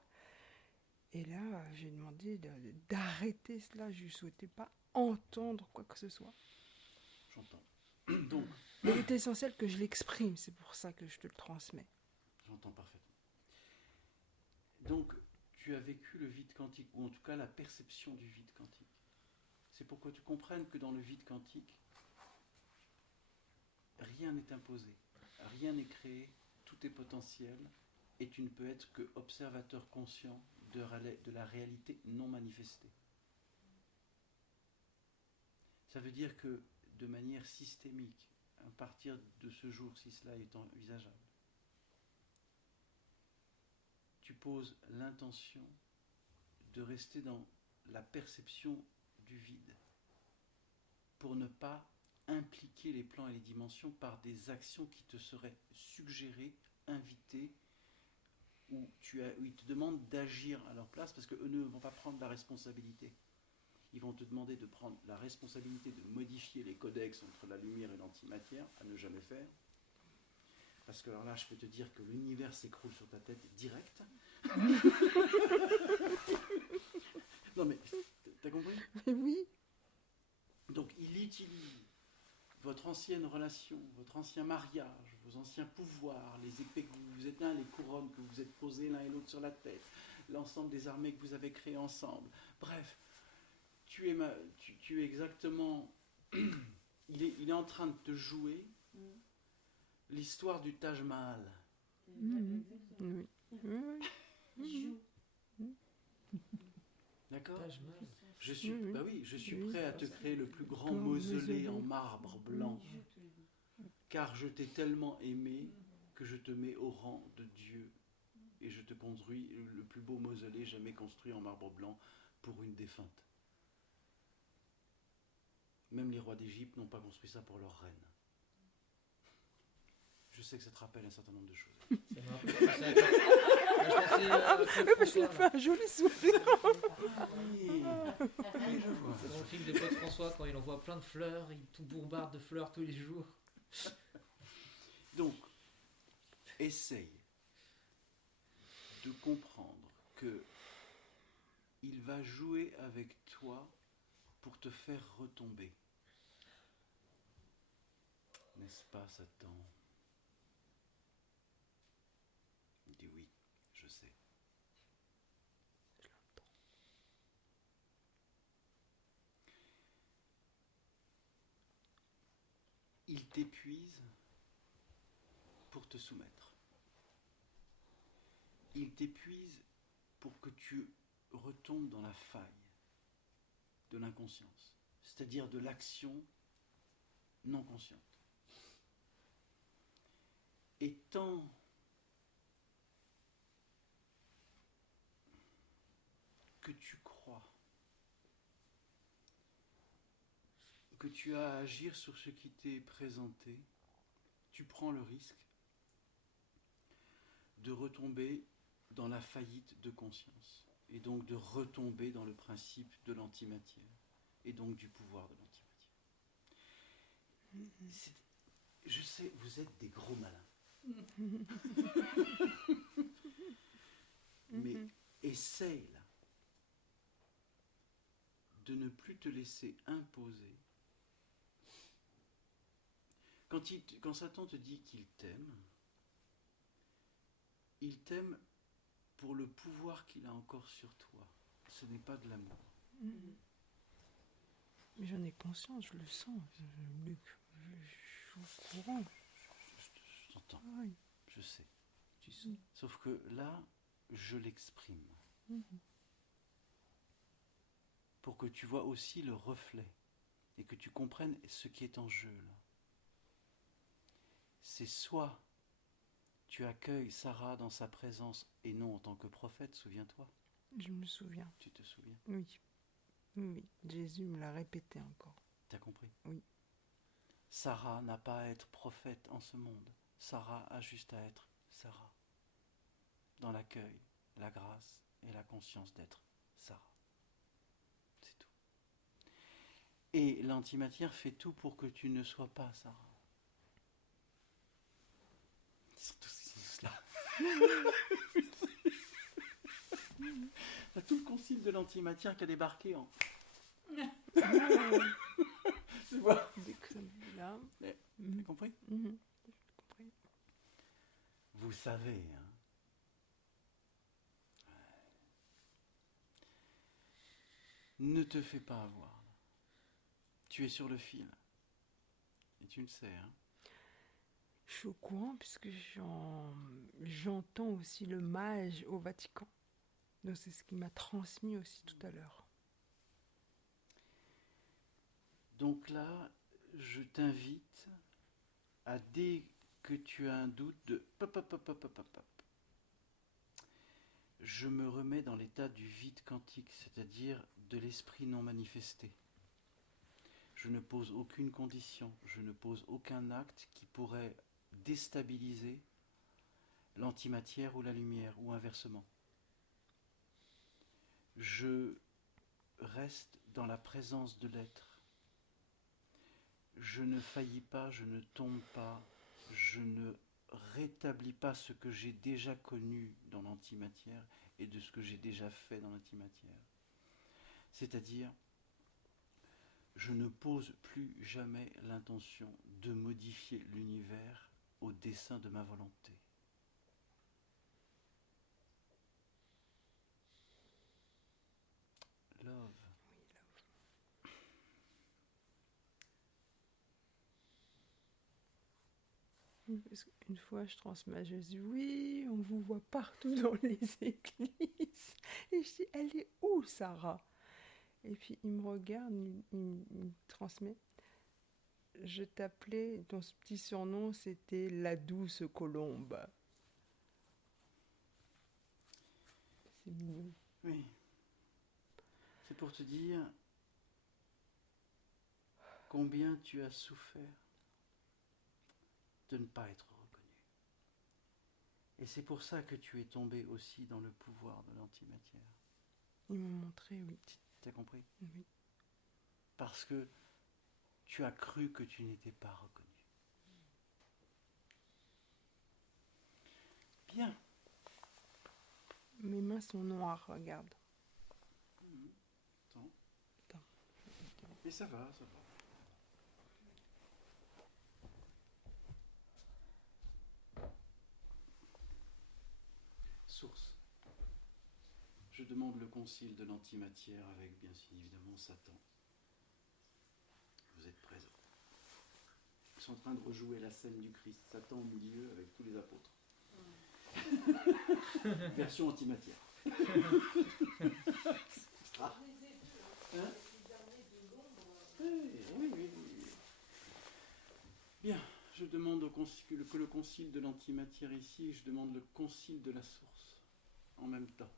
Et là, j'ai demandé d'arrêter cela. Je ne souhaitais pas entendre quoi que ce soit. J'entends. Donc, mais il est essentiel que je l'exprime, c'est pour ça que je te le transmets. J'entends parfaitement. Donc, tu as vécu le vide quantique, ou en tout cas la perception du vide quantique. C'est pour que tu comprennes que dans le vide quantique, rien n'est imposé, rien n'est créé, tout est potentiel, et tu ne peux être que observateur conscient de la réalité non manifestée. Ça veut dire que, de manière systémique, à partir de ce jour, si cela est envisageable, tu poses l'intention de rester dans la perception du vide pour ne pas impliquer les plans et les dimensions par des actions qui te seraient suggérées, invitées, où ils te demandent d'agir à leur place parce qu'eux ne vont pas prendre la responsabilité. Ils vont te demander de prendre la responsabilité de modifier les codex entre la lumière et l'antimatière, à ne jamais faire. Parce que alors là, je peux te dire que l'univers s'écroule sur ta tête direct. Non mais, t'as compris? Oui. Donc il utilise votre ancienne relation, votre ancien mariage, vos anciens pouvoirs, les épées que vous vous êtes là, les couronnes que vous vous êtes posées l'un et l'autre sur la tête, l'ensemble des armées que vous avez créées ensemble. Bref, tu es exactement... il est en train de te jouer l'histoire du Taj Mahal. Oui. D'accord? Taj Mahal. Je suis prêt à te créer le plus grand mausolée en marbre blanc, car je t'ai tellement aimé que je te mets au rang de Dieu et je te construis le plus beau mausolée jamais construit en marbre blanc pour une défunte. Même les rois d'Égypte n'ont pas construit ça pour leur reine. Je sais que ça te rappelle un certain nombre de choses. Ça m'a rappelé- Je lui fais un joli sourire. Oui, je vois. C'est dans le film de Claude François, quand il envoie plein de fleurs, il tout bombarde de fleurs tous les jours. Donc, essaye de comprendre que il va jouer avec toi pour te faire retomber. N'est-ce pas, Satan? Il dit oui, je sais. Il t'épuise pour te soumettre. Il t'épuise pour que tu retombes dans la faille de l'inconscience, c'est-à-dire de l'action non consciente. Et tant que tu crois que tu as à agir sur ce qui t'est présenté, tu prends le risque de retomber dans la faillite de conscience, et donc de retomber dans le principe de l'antimatière, et donc du pouvoir de l'antimatière. Je sais, vous êtes des gros malins. Mais essaye là de ne plus te laisser imposer. Quand Satan te dit qu'il t'aime pour le pouvoir qu'il a encore sur toi. Ce n'est pas de l'amour. Mais j'en ai conscience, je le sens. Je suis au courant. Je t'entends. Ah oui. Je sais. Tu sais. Sauf que là, je l'exprime. Pour que tu vois aussi le reflet et que tu comprennes ce qui est en jeu là. C'est soit tu accueilles Sarah dans sa présence et non en tant que prophète, souviens-toi. Je me souviens. Tu te souviens? Oui. Oui. Jésus me l'a répété encore. T'as compris? Oui. Sarah n'a pas à être prophète en ce monde. Sarah a juste à être Sarah. Dans l'accueil, la grâce et la conscience d'être Sarah. C'est tout. Et l'antimatière fait tout pour que tu ne sois pas Sarah. C'est cela. Tout le concile de l'antimatière qui a débarqué en... Tu vois? Dès que ça me dit là. T'as compris? J'ai compris. Vous savez, hein. Ne te fais pas avoir. Tu es sur le fil. Et tu le sais, hein. Je suis au courant puisque j'entends aussi le mage au Vatican. Donc c'est ce qu'il m'a transmis aussi tout à l'heure. Donc là, je t'invite à, dès que tu as un doute, de je me remets dans l'état du vide quantique, c'est-à-dire de l'esprit non manifesté. Je ne pose aucune condition, je ne pose aucun acte qui pourrait déstabiliser l'antimatière ou la lumière, ou inversement. Je reste dans la présence de l'être. Je ne faillis pas, je ne tombe pas, je ne rétablis pas ce que j'ai déjà connu dans l'antimatière et de ce que j'ai déjà fait dans l'antimatière. C'est-à-dire, je ne pose plus jamais l'intention de modifier l'univers au dessein de ma volonté. Love. Parce qu'une fois, je transmets à Jésus, oui, on vous voit partout dans les églises. Et je dis, elle est où, Sarah? Et puis il me regarde, il me transmet. Je t'appelais, ton petit surnom, c'était la douce colombe. C'est mignon. Oui. C'est pour te dire combien tu as souffert de ne pas être reconnu. Et c'est pour ça que tu es tombé aussi dans le pouvoir de l'antimatière. Ils m'ont montré, oui. T'as compris? Oui. Parce que tu as cru que tu n'étais pas reconnu. Bien. Mes mains sont noires, regarde. Attends. Mais ça va, ça va. Source. Je demande le concile de l'antimatière avec, bien évidemment, Satan. Vous êtes présents. Ils sont en train de rejouer la scène du Christ. Satan au milieu avec tous les apôtres. Version antimatière. Ah. Hein? Oui. Bien, je je demande que le concile de l'antimatière ici, je demande le concile de la source en même temps.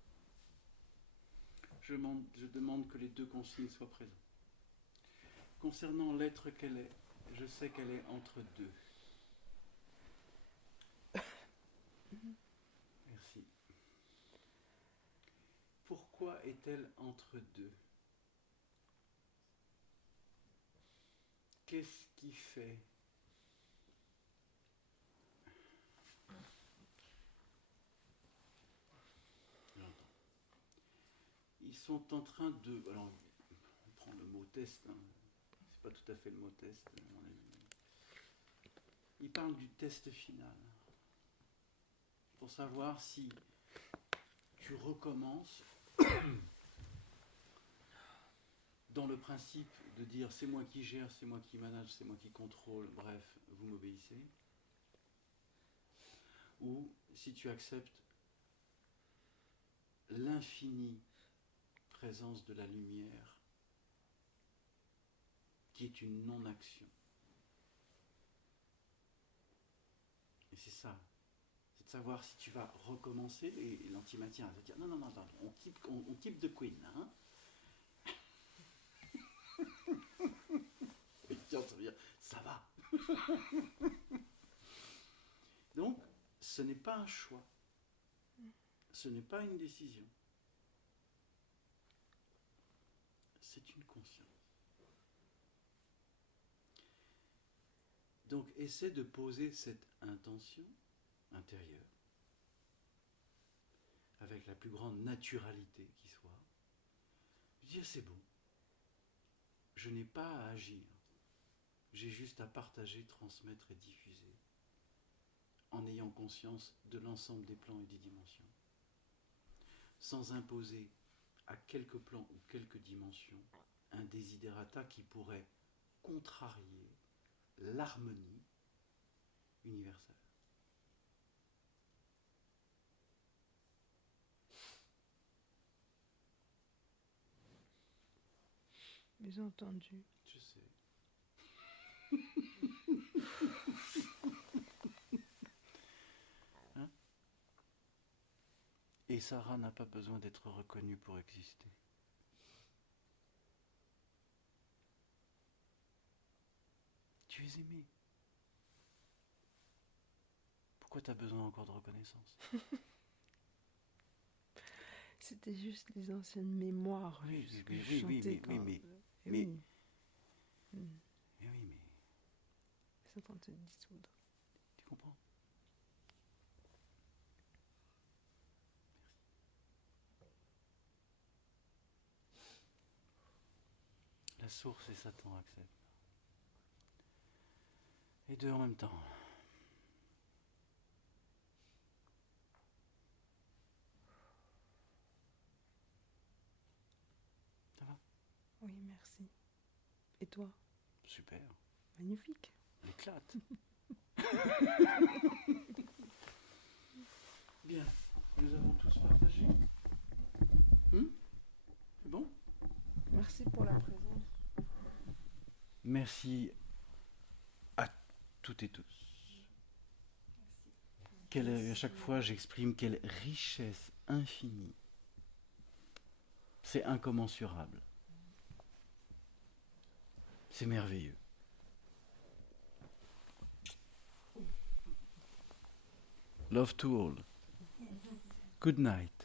Je demande que les deux conciles soient présents. Concernant l'être qu'elle est, je sais qu'elle est entre deux. Merci. Pourquoi est-elle entre deux? Qu'est-ce qui fait Ils sont en train de... Alors, on prend le mot test, hein. C'est pas tout à fait le mot test. Ils parlent du test final. Pour savoir si tu recommences dans le principe de dire c'est moi qui gère, c'est moi qui manage, c'est moi qui contrôle, bref, vous m'obéissez. Ou si tu acceptes l'infinie présence de la lumière qui est une non-action. Et c'est ça. C'est de savoir si tu vas recommencer, et l'antimatière va te dire non, on keep the queen. Hein. Et tu vas dire ça va. Donc, ce n'est pas un choix. Ce n'est pas une décision. C'est une conscience. Donc, essaie de poser cette intention intérieure avec la plus grande naturalité qui soit. Dire c'est bon. Je n'ai pas à agir. J'ai juste à partager, transmettre et diffuser en ayant conscience de l'ensemble des plans et des dimensions. Sans imposer à quelques plans ou quelques dimensions un desiderata qui pourrait contrarier l'harmonie universelle. Bien entendu. Je sais. Hein? Et Sarah n'a pas besoin d'être reconnue pour exister. Tu es aimé. Pourquoi tu as besoin encore de reconnaissance? C'était juste les anciennes mémoires. Oui, ce que oui, je oui, chantais quand- mais- Eh mais- oui. Mais oui, mais C'est en train de se dissoudre. tu comprends? La source et Satan acceptent. Et deux en même temps. Ça va? Oui, merci. Et toi? Super. Magnifique. Éclate. Bien, nous avons tous partagé. C'est bon? Merci pour la présence. Merci à toutes et tous. À chaque fois, j'exprime quelle richesse infinie. C'est incommensurable. C'est merveilleux. Love to all. Good night.